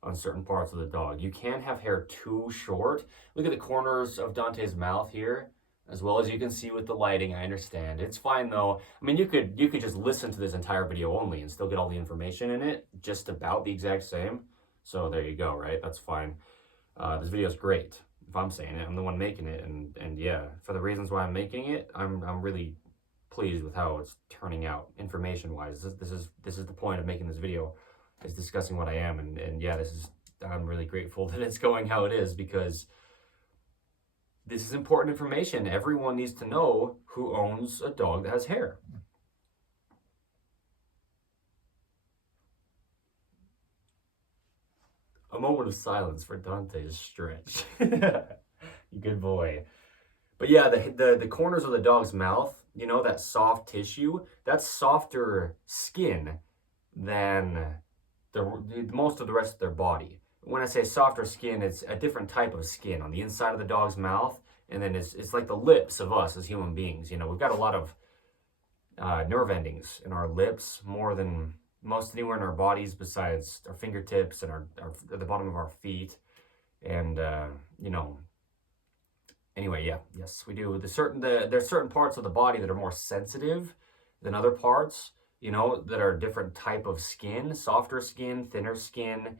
on certain parts of the dog. You can have hair too short. Look at the corners of Dante's mouth here, as well as you can see with the lighting. I understand. It's fine though. I mean, you could just listen to this entire video only and still get all the information in it, just about the exact same. So there you go, right? That's fine. This video is great. If I'm saying it, I'm the one making it, and yeah, for the reasons why I'm making it, I'm really pleased with how it's turning out information wise. This is the point of making this video, is discussing what I am, and yeah, I'm really grateful that it's going how it is, because this is important information. Everyone needs to know who owns a dog that has hair. A moment of silence for Dante's stretch. Good boy. But yeah, the corners of the dog's mouth, you know, that soft tissue, that's softer skin than most of the rest of their body. When I say softer skin, it's a different type of skin on the inside of the dog's mouth, and then it's like the lips of us as human beings. You know, we've got a lot of nerve endings in our lips, more than most anywhere in our bodies besides our fingertips and our at the bottom of our feet. And you know, anyway, yeah, yes, we do. There's certain parts of the body that are more sensitive than other parts, you know, that are a different type of skin, softer skin, thinner skin.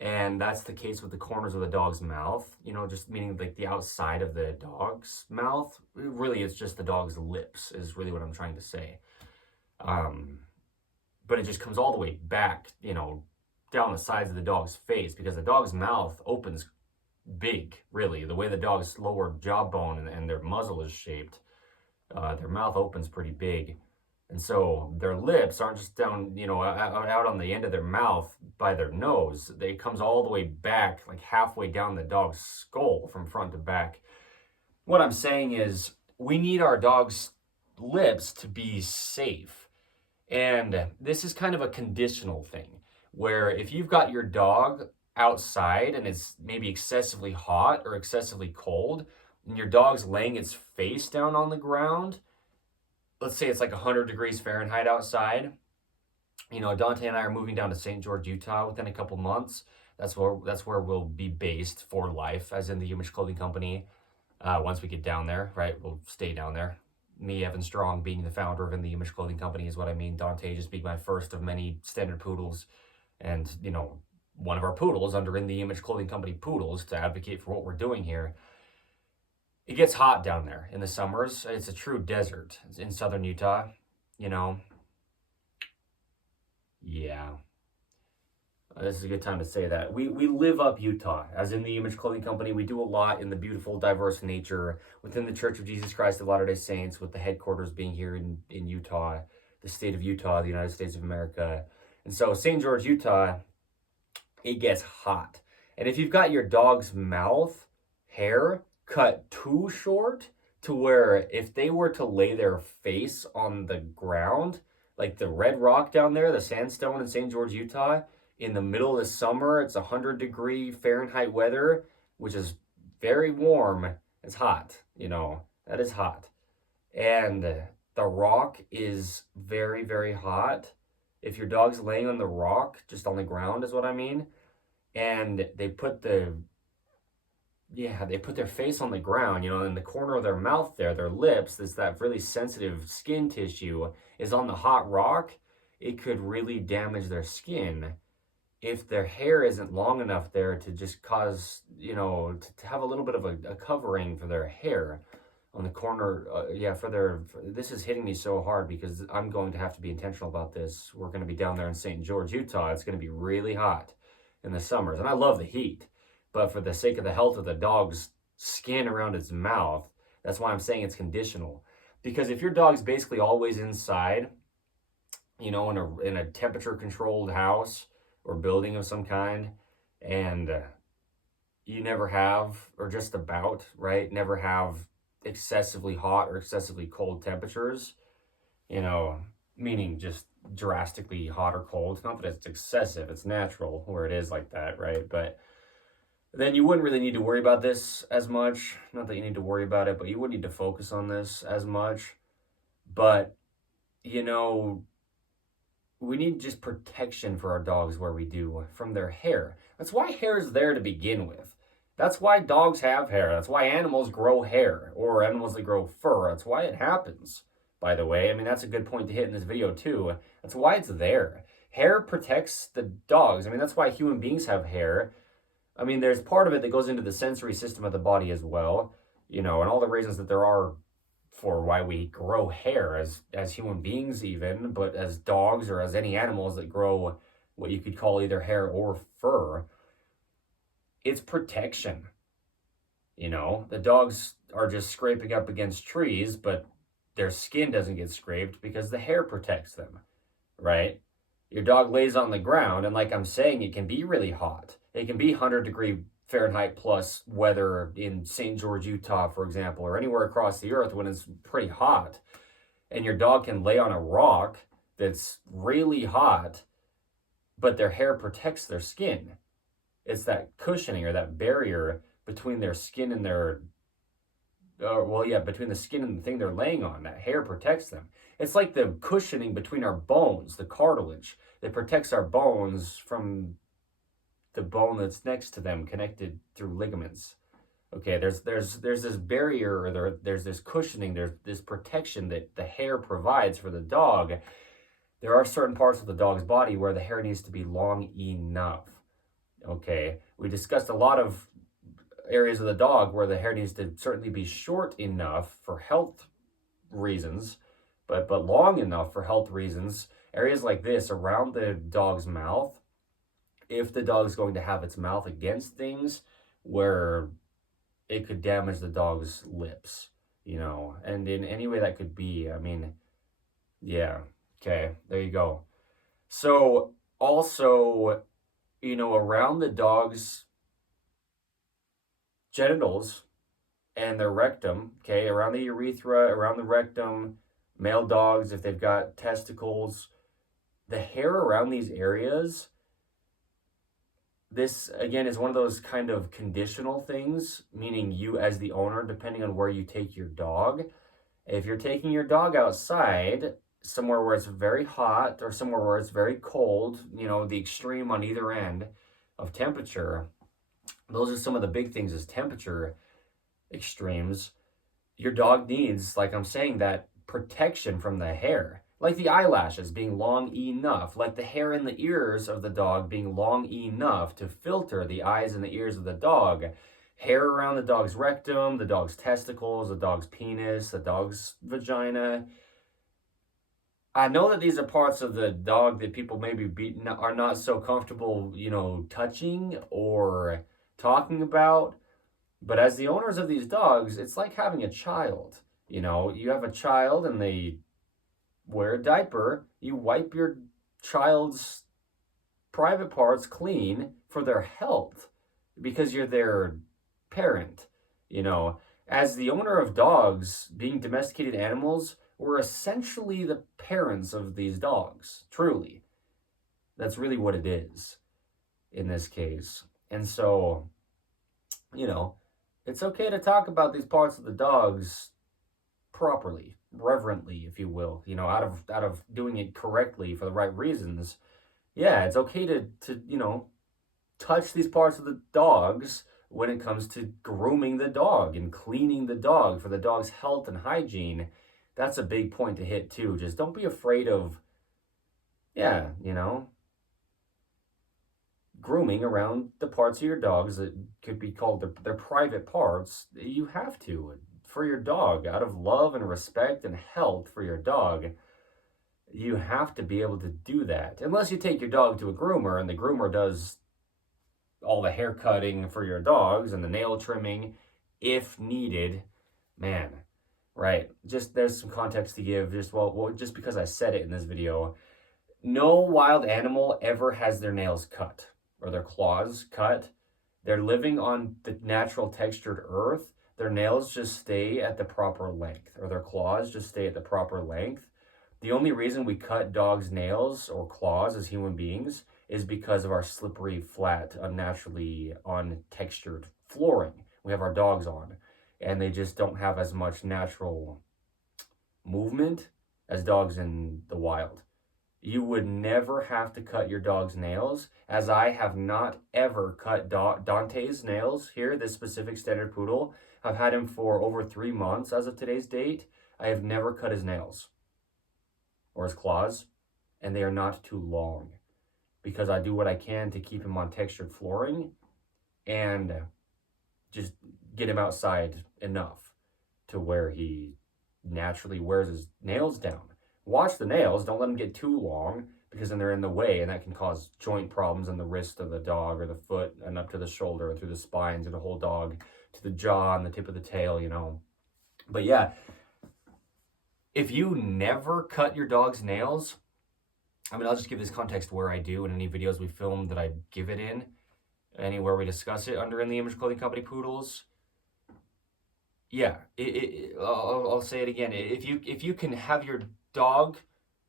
And that's the case with the corners of the dog's mouth, you know, just meaning like the outside of the dog's mouth. Really, it's just the dog's lips is really what I'm trying to say. But it just comes all the way back, you know, down the sides of the dog's face, because the dog's mouth opens big, really. The way the dog's lower jawbone and their muzzle is shaped, their mouth opens pretty big. And so their lips aren't just down, you know, out on the end of their mouth by their nose. It comes all the way back, like halfway down the dog's skull from front to back. What I'm saying is, we need our dog's lips to be safe. And this is kind of a conditional thing, where if you've got your dog outside and it's maybe excessively hot or excessively cold, and your dog's laying its face down on the ground, let's say it's like 100 degrees Fahrenheit outside. You know, Dante and I are moving down to St. George, Utah within a couple months. That's where we'll be based for life, as in the Image Clothing Company. Once we get down there, right, we'll stay down there. Me, Evan Strong, being the founder of In the Image Clothing Company is what I mean. Dante just being my first of many standard poodles, and, you know, one of our poodles under In the Image Clothing Company poodles to advocate for what we're doing here. It gets hot down there in the summers. It's a true desert. It's in southern Utah, you know. Yeah. This is a good time to say that. We live up Utah. As In the Image Clothing Company, we do a lot in the beautiful, diverse nature within the Church of Jesus Christ of Latter-day Saints, with the headquarters being here in Utah, the state of Utah, the United States of America. And so St. George, Utah, it gets hot. And if you've got your dog's mouth hair cut too short, to where if they were to lay their face on the ground, like the red rock down there, the sandstone in St. George, Utah, in the middle of the summer, it's 100-degree Fahrenheit weather, which is very warm. It's hot, you know, that is hot. And the rock is very, very hot. If your dog's laying on the rock, just on the ground is what I mean, and they put their face on the ground, you know, in the corner of their mouth there, their lips, that really sensitive skin tissue is on the hot rock, it could really damage their skin if their hair isn't long enough there to just cause, you know, to have a little bit of a covering for their hair on the corner. This is hitting me so hard because I'm going to have to be intentional about this. We're going to be down there in St. George, Utah. It's going to be really hot in the summers, and I love the heat. But for the sake of the health of the dog's skin around its mouth, that's why I'm saying it's conditional. Because if your dog's basically always inside, you know, in a temperature-controlled house or building of some kind, and you never have, or just about, right, never have excessively hot or excessively cold temperatures, you know, meaning just drastically hot or cold. Not that it's excessive, it's natural where it is like that, right? But then you wouldn't really need to worry about this as much. Not that you need to worry about it, but you wouldn't need to focus on this as much. But, you know, we need just protection for our dogs where we do from their hair. That's why hair is there to begin with. That's why dogs have hair. That's why animals grow hair, or animals that grow fur. That's why it happens, by the way. I mean, that's a good point to hit in this video too. That's why it's there. Hair protects the dogs. I mean, that's why human beings have hair. I mean, there's part of it that goes into the sensory system of the body as well, and all the reasons that there are for why we grow hair as human beings even, but as dogs or as any animals that grow what you could call either hair or fur, it's protection. The dogs are just scraping up against trees, but their skin doesn't get scraped because the hair protects them, right? Your dog lays on the ground, and like I'm saying, it can be really hot. It can be 100-degree Fahrenheit plus weather in St. George, Utah, for example, or anywhere across the earth when it's pretty hot. And your dog can lay on a rock that's really hot, but their hair protects their skin. It's that cushioning or that barrier between their skin and between the skin and the thing they're laying on. That hair protects them. It's like the cushioning between our bones, the cartilage that protects our bones from the bone that's next to them, connected through ligaments. Okay, there's this barrier, or there's this cushioning, there's this protection that the hair provides for the dog. There are certain parts of the dog's body where the hair needs to be long enough. Okay, we discussed a lot of areas of the dog where the hair needs to certainly be short enough for health reasons, but long enough for health reasons. Areas like this around the dog's mouth, if the dog's going to have its mouth against things where it could damage the dog's lips, and in any way that could be, I mean, yeah, okay, there you go. So also, around the dog's genitals and their rectum, okay, around the urethra, around the rectum, male dogs, if they've got testicles, the hair around these areas, this again is one of those kind of conditional things, meaning you as the owner, depending on where you take your dog, if you're taking your dog outside somewhere where it's very hot or somewhere where it's very cold, the extreme on either end of temperature, those are some of the big things, is temperature extremes. Your dog needs, like I'm saying, that protection from the hair, like the eyelashes being long enough, like the hair in the ears of the dog being long enough to filter the eyes and the ears of the dog, hair around the dog's rectum, the dog's testicles, the dog's penis, the dog's vagina. I know that these are parts of the dog that people maybe are not so comfortable, touching or talking about. But as the owners of these dogs, it's like having a child. You have a child and they wear a diaper. You wipe your child's private parts clean for their health because you're their parent. As the owner of dogs, being domesticated animals, we're essentially the parents of these dogs, truly. That's really what it is in this case. And so, it's okay to talk about these parts of the dogs properly, reverently, if you will, out of doing it correctly for the right reasons. Yeah, it's okay to touch these parts of the dogs when it comes to grooming the dog and cleaning the dog for the dog's health and hygiene. That's a big point to hit too. Just don't be afraid of, grooming around the parts of your dogs that could be called their private parts. You have to, for your dog, out of love and respect and health for your dog. You have to be able to do that. Unless you take your dog to a groomer and the groomer does all the hair cutting for your dogs and the nail trimming if needed. Man, right. Just there's some context to give. Just because I said it in this video, no wild animal ever has their nails cut or their claws cut. They're living on the natural textured earth. Their nails just stay at the proper length, or their claws just stay at the proper length. The only reason we cut dogs' nails or claws as human beings is because of our slippery, flat, unnaturally untextured flooring we have our dogs on. And they just don't have as much natural movement as dogs in the wild. You would never have to cut your dog's nails, as I have not ever cut Dante's nails here, this specific standard poodle. I've had him for over 3 months as of today's date. I have never cut his nails or his claws, and they are not too long because I do what I can to keep him on textured flooring. and just get him outside enough to where he naturally wears his nails down. Watch the nails, don't let them get too long, because then they're in the way, and that can cause joint problems in the wrist of the dog or the foot and up to the shoulder and through the spine to the whole dog, to the jaw and the tip of the tail, you know. But yeah, if you never cut your dog's nails, I mean, I'll just give this context where I do in any videos we film that I give it in, anywhere we discuss it under In the Image Clothing Company Poodles. Yeah, I'll say it again. If you can have your dog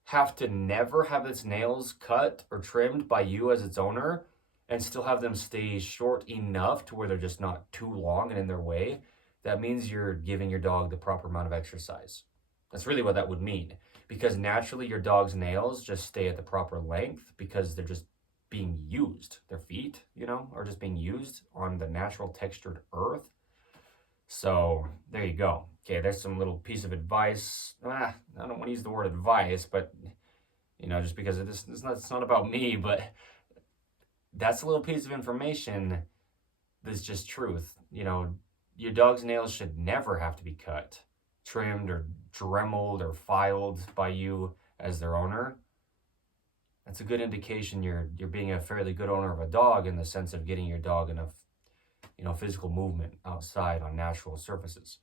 have to never have its nails cut or trimmed by you as its owner, and still have them stay short enough to where they're just not too long and in their way, that means you're giving your dog the proper amount of exercise. That's really what that would mean, because naturally your dog's nails just stay at the proper length because they're just being used. Their feet, you know, are just being used on the natural textured earth. So there you go. Okay, there's some little piece of advice. I don't want to use the word advice, but you know, just because it's not about me, but that's a little piece of information that's just truth. You know, your dog's nails should never have to be cut, trimmed, or dremeled, or filed by you as their owner. That's a good indication you're being a fairly good owner of a dog, in the sense of getting your dog enough, you know, physical movement outside on natural surfaces.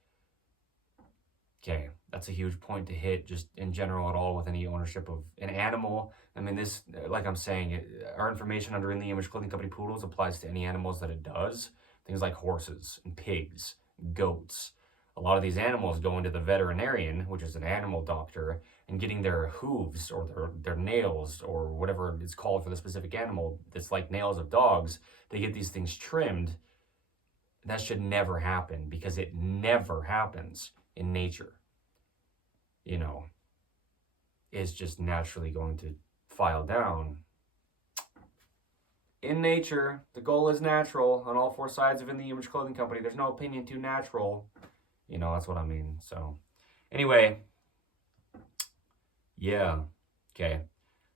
Okay, that's a huge point to hit just in general at all with any ownership of an animal. I mean, this, like I'm saying, our information under In the Image Clothing Company Poodles applies to any animals that it does. Things like horses and pigs, goats. A lot of these animals go into the veterinarian, which is an animal doctor, and getting their hooves or their nails or whatever it's called for the specific animal that's like nails of dogs, they get these things trimmed. That should never happen, because it never happens in nature. You know, it's just naturally going to file down. In nature, the goal is natural on all four sides of In the Image Clothing Company. There's no opinion too natural. You know, that's what I mean. So, anyway, yeah, okay.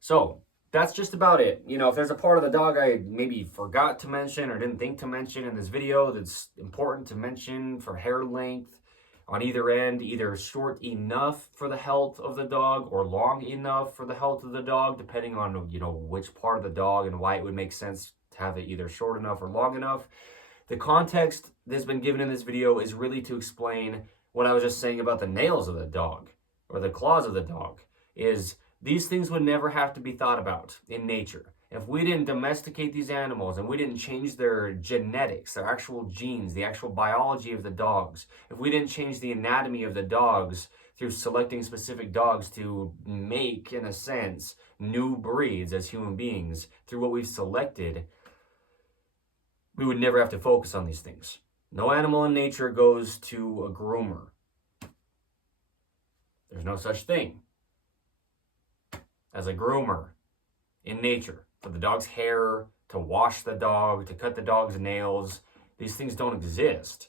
So, that's just about it. You know, if there's a part of the dog I maybe forgot to mention or didn't think to mention in this video that's important to mention for hair length on either end, either short enough for the health of the dog or long enough for the health of the dog, depending on, you know, which part of the dog and why it would make sense to have it either short enough or long enough. The context that's been given in this video is really to explain what I was just saying about the nails of the dog or the claws of the dog. Is these things would never have to be thought about in nature. If we didn't domesticate these animals and we didn't change their genetics, their actual genes, the actual biology of the dogs, if we didn't change the anatomy of the dogs through selecting specific dogs to make, in a sense, new breeds as human beings through what we've selected, we would never have to focus on these things. No animal in nature goes to a groomer. There's no such thing as a groomer in nature. For the dog's hair, to wash the dog, to cut the dog's nails, these things don't exist.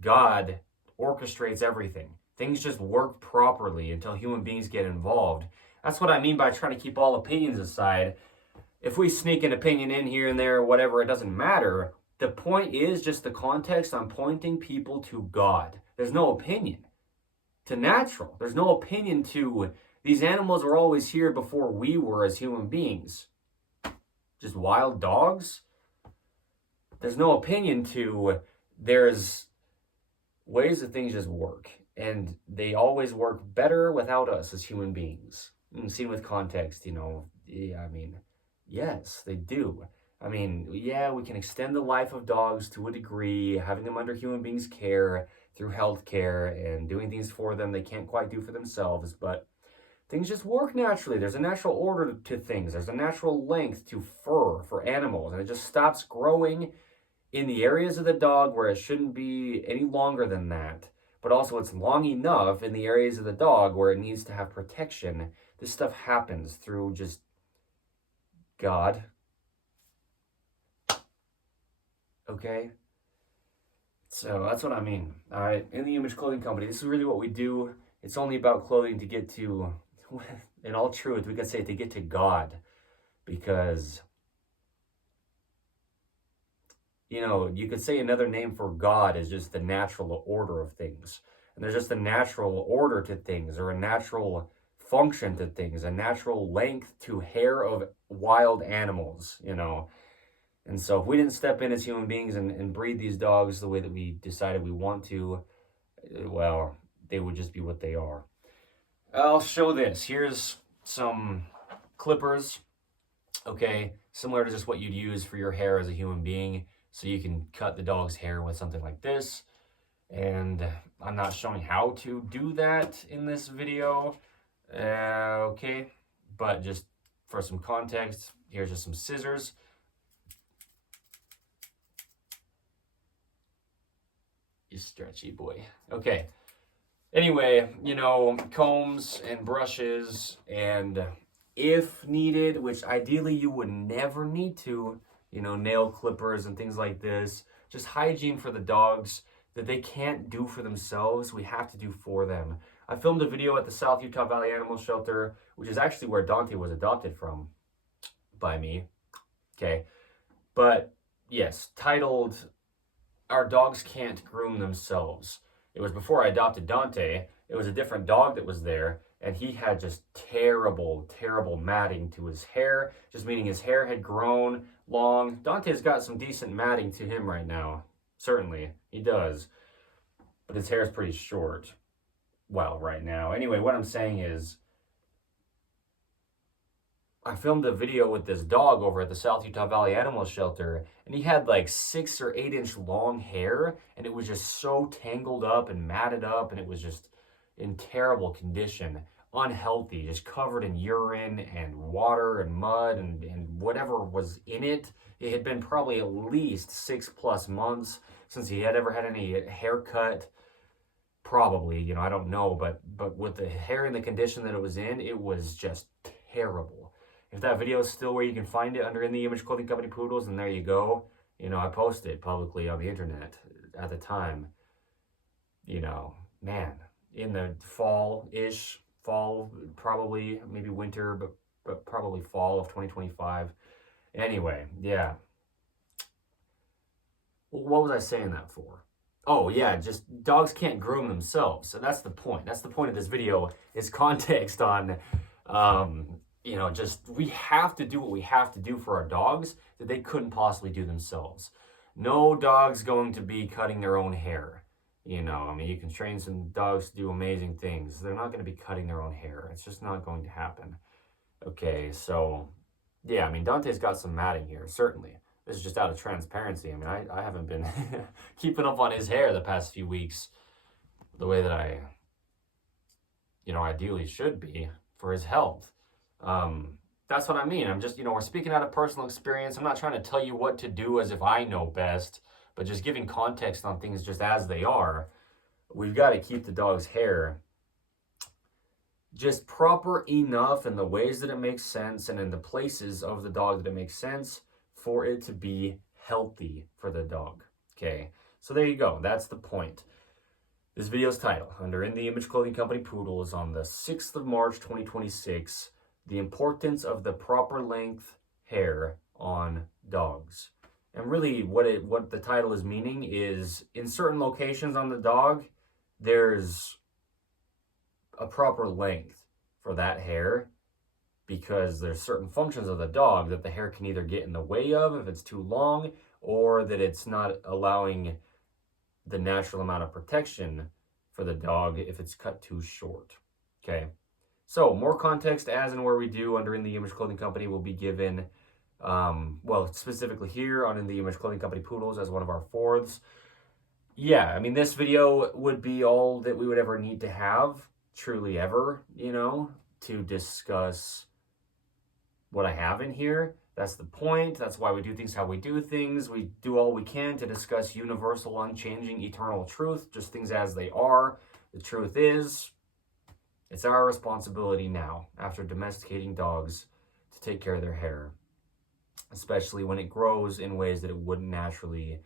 God orchestrates everything. Things just work properly until human beings get involved. That's what I mean by trying to keep all opinions aside. If we sneak an opinion in here and there, whatever, it doesn't matter. The point is just the context. I'm pointing people to God. There's no opinion to natural. There's no opinion to these animals were always here before we were as human beings. Just wild dogs? There's no opinion to there's ways that things just work. And they always work better without us as human beings. And seen with context, you know, yeah, I mean, yes, they do. I mean, yeah, we can extend the life of dogs to a degree, having them under human beings' care through health care and doing things for them they can't quite do for themselves, but things just work naturally. There's a natural order to things. There's a natural length to fur for animals, and it just stops growing in the areas of the dog where it shouldn't be any longer than that. But also it's long enough in the areas of the dog where it needs to have protection. This stuff happens through just God. Okay? So that's what I mean. All right, In the Image Clothing Company, this is really what we do. It's only about clothing to get to, in all truth, we could say to get to God. Because, you know, you could say another name for God is just the natural order of things. And there's just a natural order to things, or a natural function to things, a natural length to hair of wild animals, you know. And so if we didn't step in as human beings and breed these dogs the way that we decided we want to, well, they would just be what they are. I'll show this. Here's some clippers, okay, similar to just what you'd use for your hair as a human being. So you can cut the dog's hair with something like this. And I'm not showing how to do that in this video, okay, but just for some context, here's just some scissors. You stretchy boy. Okay. Anyway, you know, combs and brushes, and if needed, which ideally you would never need to, you know, nail clippers and things like this, just hygiene for the dogs that they can't do for themselves, we have to do for them. I filmed a video at the South Utah Valley Animal Shelter, which is actually where Dante was adopted from by me, okay? But yes, titled, Our Dogs Can't Groom Themselves. It was before I adopted Dante. It was a different dog that was there, and he had just terrible, terrible matting to his hair, just meaning his hair had grown long. Dante's got some decent matting to him right now. Certainly, he does. But his hair is pretty short. Well, right now. Anyway, what I'm saying is, I filmed a video with this dog over at the South Utah Valley Animal Shelter, and he had like 6 or 8 inch long hair, and it was just so tangled up and matted up, and it was just in terrible condition, unhealthy, just covered in urine and water and mud and whatever was in it. It had been probably at least 6+ months since he had ever had any haircut. Probably, you know, I don't know, but with the hair in the condition that it was in, it was just terrible. If that video is still where you can find it under In the Image Clothing Company Poodles, then there you go. You know, I posted it publicly on the internet at the time. You know, man, in the fall-ish, fall, probably, maybe winter, but probably fall of 2025. Anyway, yeah. What was I saying that for? Oh, yeah, just dogs can't groom themselves. So that's the point. That's the point of this video, is context on, you know, just we have to do what we have to do for our dogs that they couldn't possibly do themselves. No dog's going to be cutting their own hair. You know, I mean, you can train some dogs to do amazing things. They're not going to be cutting their own hair. It's just not going to happen. Okay, so, yeah, I mean, Dante's got some matting here, certainly. This is just out of transparency. I mean, I haven't been keeping up on his hair the past few weeks the way that I, you know, ideally should be for his health. That's what I mean. I'm just, you know, we're speaking out of personal experience. I'm not trying to tell you what to do as if I know best, but just giving context on things just as they are. We've got to keep the dog's hair just proper enough in the ways that it makes sense and in the places of the dog that it makes sense for it to be healthy for the dog. Okay, so there you go. That's the point. This video's title, under In the Image Clothing Company Poodles, on the 6th of March, 2026, the importance of the proper length hair on dogs. And really what the title is meaning is, in certain locations on the dog, there's a proper length for that hair, because there's certain functions of the dog that the hair can either get in the way of if it's too long, or that it's not allowing the natural amount of protection for the dog if it's cut too short. Okay, so more context as and where we do under In the Image Clothing Company will be given, well, specifically here on In the Image Clothing Company Poodles as one of our fourths. Yeah, I mean, this video would be all that we would ever need to have, truly ever, you know, to discuss what I have in here. That's the point. That's why we do things how we do things. We do all we can to discuss universal, unchanging, eternal truth, just things as they are. The truth is, it's our responsibility now, after domesticating dogs, to take care of their hair, especially when it grows in ways that it wouldn't naturally,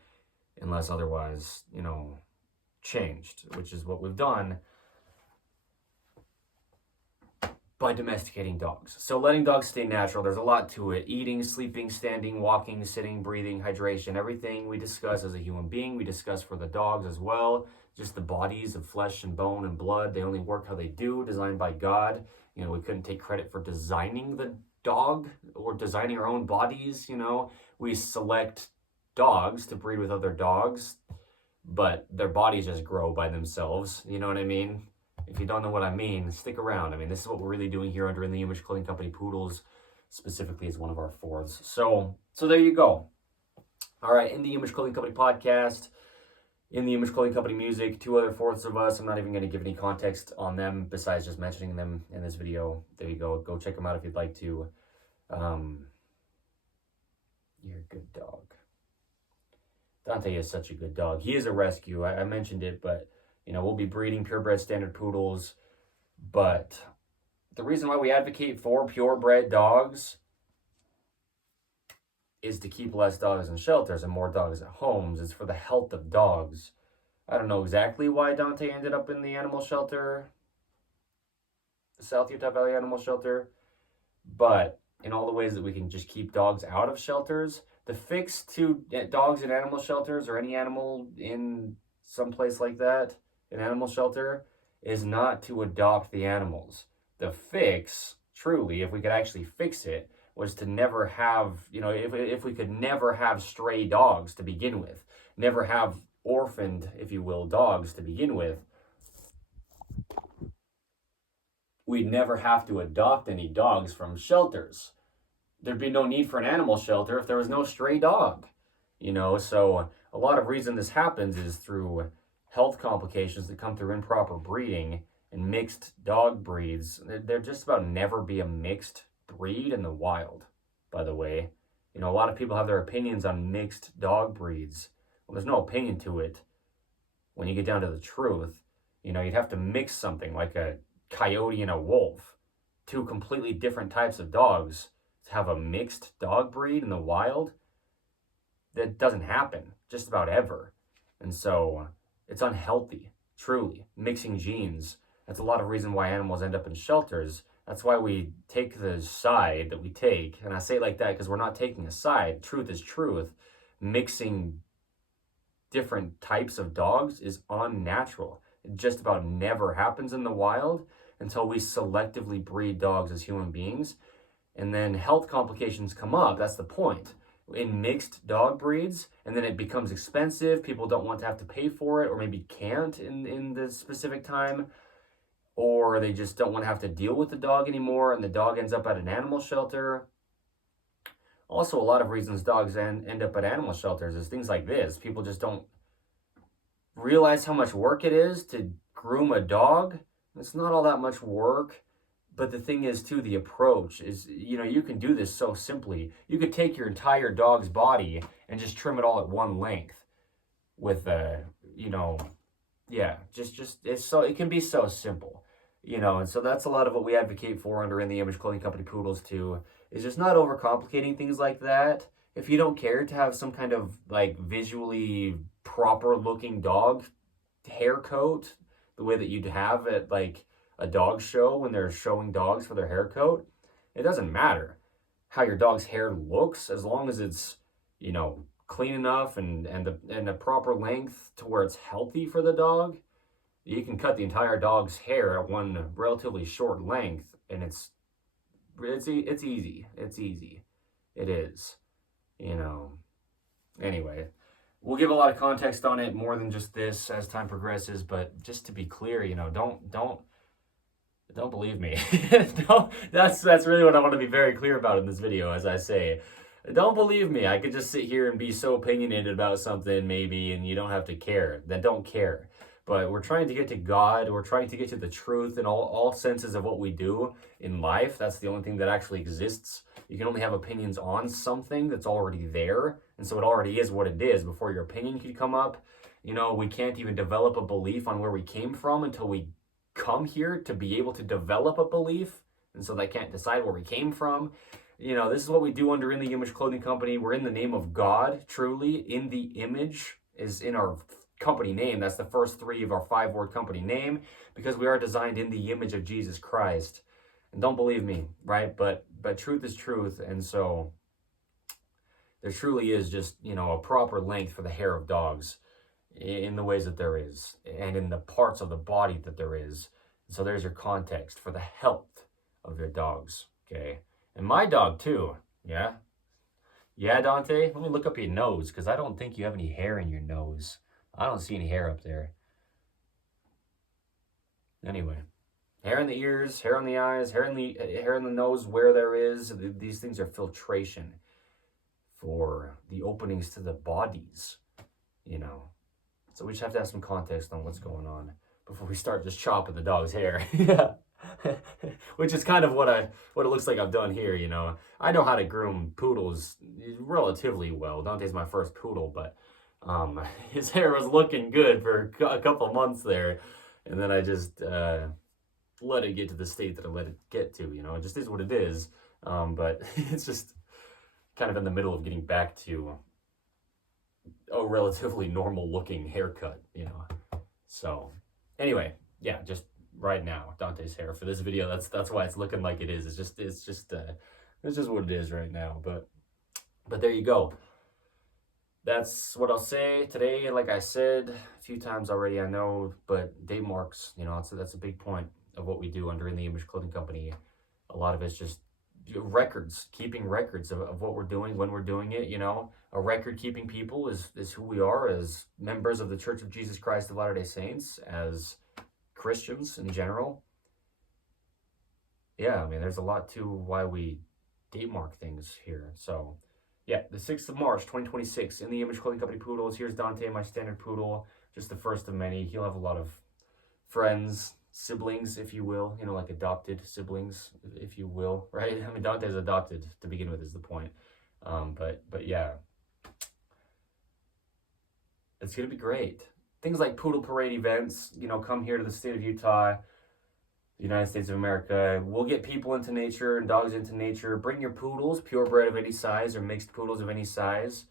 unless otherwise, you know, changed, which is what we've done by domesticating dogs. So letting dogs stay natural, there's a lot to it. Eating, sleeping, standing, walking, sitting, breathing, hydration, everything we discuss as a human being, we discuss for the dogs as well. Just the bodies of flesh and bone and blood, they only work how they do, designed by God. You know, we couldn't take credit for designing the dog or designing our own bodies, you know. We select dogs to breed with other dogs, but their bodies just grow by themselves, you know what I mean? If you don't know what I mean, stick around. I mean, this is what we're really doing here under In the Image Clothing Company. Poodles specifically is one of our fourths. So there you go. All right, In the Image Clothing Company podcast, In the Image Clothing Company music, two other fourths of us. I'm not even going to give any context on them besides just mentioning them in this video. There you go. Go check them out if you'd like to. You're a good dog. Dante is such a good dog. He is a rescue. I mentioned it, but you know, we'll be breeding purebred standard poodles, but the reason why we advocate for purebred dogs is to keep less dogs in shelters and more dogs at homes. It's for the health of dogs. I don't know exactly why Dante ended up in the animal shelter, the South Utah Valley Animal Shelter, but in all the ways that we can just keep dogs out of shelters, the fix to dogs in animal shelters or any animal in some place like that, an animal shelter, is not to adopt the animals. The fix, truly, if we could actually fix it, was to never have, you know, if we could never have stray dogs to begin with, never have orphaned, if you will, dogs to begin with, we'd never have to adopt any dogs from shelters. There'd be no need for an animal shelter if there was no stray dog, you know. So a lot of reason this happens is through health complications that come through improper breeding and mixed dog breeds. There just about never be a mixed breed in the wild, by the way. You know, a lot of people have their opinions on mixed dog breeds. Well, there's no opinion to it when you get down to the truth. You know, you'd have to mix something like a coyote and a wolf, two completely different types of dogs, to have a mixed dog breed in the wild. That doesn't happen just about ever. And so it's unhealthy, truly, mixing genes. That's a lot of reason why animals end up in shelters. That's why we take the side that we take. And I say it like that because we're not taking a side. Truth is truth. Mixing different types of dogs is unnatural. It just about never happens in the wild until we selectively breed dogs as human beings. And then health complications come up. That's the point. In mixed dog breeds, and then it becomes expensive. People don't want to have to pay for it, or maybe can't in the specific time, or they just don't want to have to deal with the dog anymore, and the dog ends up at an animal shelter. Also, a lot of reasons dogs end up at animal shelters is things like this. People just don't realize how much work it is to groom a dog. It's not all that much work. But the thing is, too, the approach is, you know, you can do this so simply. You could take your entire dog's body and just trim it all at one length with, you know, yeah, just it's so, it can be so simple, you know. And so that's a lot of what we advocate for under In the Image Clothing Company Poodles, too, is just not overcomplicating things like that. If you don't care to have some kind of, like, visually proper looking dog hair coat, the way that you'd have at, like, a dog show when they're showing dogs for their hair coat, it doesn't matter how your dog's hair looks as long as it's, you know, clean enough and the proper length to where it's healthy for the dog. You can cut the entire dog's hair at one relatively short length, and it's easy. It's easy. It is, you know. Anyway, we'll give a lot of context on it, more than just this as time progresses, but just to be clear, you know, don't believe me. That's really what I want to be very clear about in this video. As I say, don't believe me. I could just sit here and be so opinionated about something maybe, and you don't have to care. Then don't care. But we're trying to get to God. We're trying to get to the truth in all senses of what we do in life. That's the only thing that actually exists. You can only have opinions on something that's already there. And so it already is what it is before your opinion could come up. You know, we can't even develop a belief on where we came from until we come here to be able to develop a belief. And so they can't decide where we came from. You know, this is what we do under In the Image Clothing Company. We're in the name of God, truly. In the Image is in our company name. That's the first three of our 5-word company name, because we are designed in the image of Jesus Christ. And don't believe me, right? But truth is truth, and so there truly is just, you know, a proper length for the hair of dogs in the ways that there is, and in the parts of the body that there is. So there's your context for the health of your dogs, okay? And my dog too, yeah? Yeah, Dante? Let me look up your nose, because I don't think you have any hair in your nose. I don't see any hair up there. Anyway, hair in the ears, hair on the eyes, hair in the nose where there is. These things are filtration for the openings to the bodies, you know. So we just have to have some context on what's going on before we start just chopping the dog's hair. Yeah. Which is kind of what it looks like I've done here, you know. I know how to groom poodles relatively well. Dante's my first poodle, but his hair was looking good for a couple months there, and then I just let it get to the state that I let it get to, you know. It just is what it is. But it's just kind of in the middle of getting back to a relatively normal looking haircut, you know. So anyway, yeah, just right now, Dante's hair for this video, that's why it's looking like it is. It's just what it is right now. But there you go. That's what I'll say today. Like I said a few times already, I know, but date marks, you know, that's a big point of what we do under In the Image Clothing Company. A lot of it's just records, keeping records of what we're doing, when we're doing it, you know. A record-keeping people is who we are as members of the Church of Jesus Christ of Latter-day Saints, as Christians in general. Yeah, I mean, there's a lot to why we date mark things here. So, yeah, the 6th of March, 2026, In the Image Clothing Company Poodles. Here's Dante, my standard poodle, just the first of many. He'll have a lot of friends, siblings, if you will, you know, like adopted siblings, if you will, right? I mean, Dante's adopted to begin with is the point. But yeah, it's going to be great. Things like Poodle Parade events, you know, come here to the state of Utah, the United States of America. We'll get people into nature and dogs into nature. Bring your poodles, purebred of any size or mixed poodles of any size.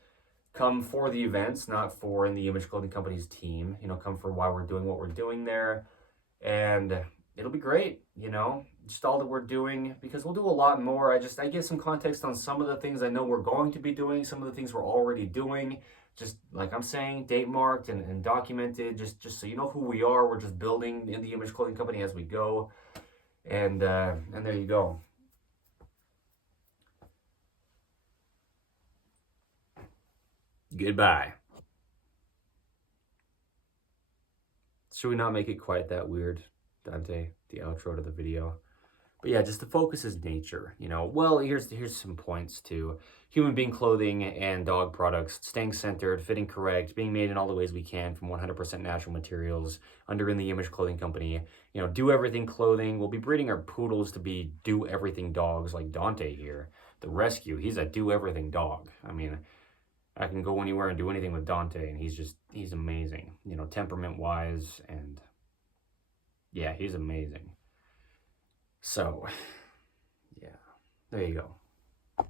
Come for the events, not for In the Image Clothing Company's team. You know, come for why we're doing what we're doing there. And it'll be great, you know, just all that we're doing, because we'll do a lot more. I give some context on some of the things I know we're going to be doing, some of the things we're already doing, just like I'm saying, date marked and documented, just so you know who we are. We're just building In the Image Clothing Company as we go, and there you go. Goodbye. Should we not make it quite that weird, Dante, the outro to the video? But yeah, just the focus is nature, you know. Well, here's some points to human being clothing and dog products, staying centered, fitting correct, being made in all the ways we can from 100% natural materials under In the Image Clothing Company. You know, do everything clothing. We'll be breeding our poodles to be do everything dogs like Dante here. The rescue, he's a do everything dog. I mean, I can go anywhere and do anything with Dante, and he's amazing, you know, temperament-wise, and yeah, he's amazing. So, yeah, there you go.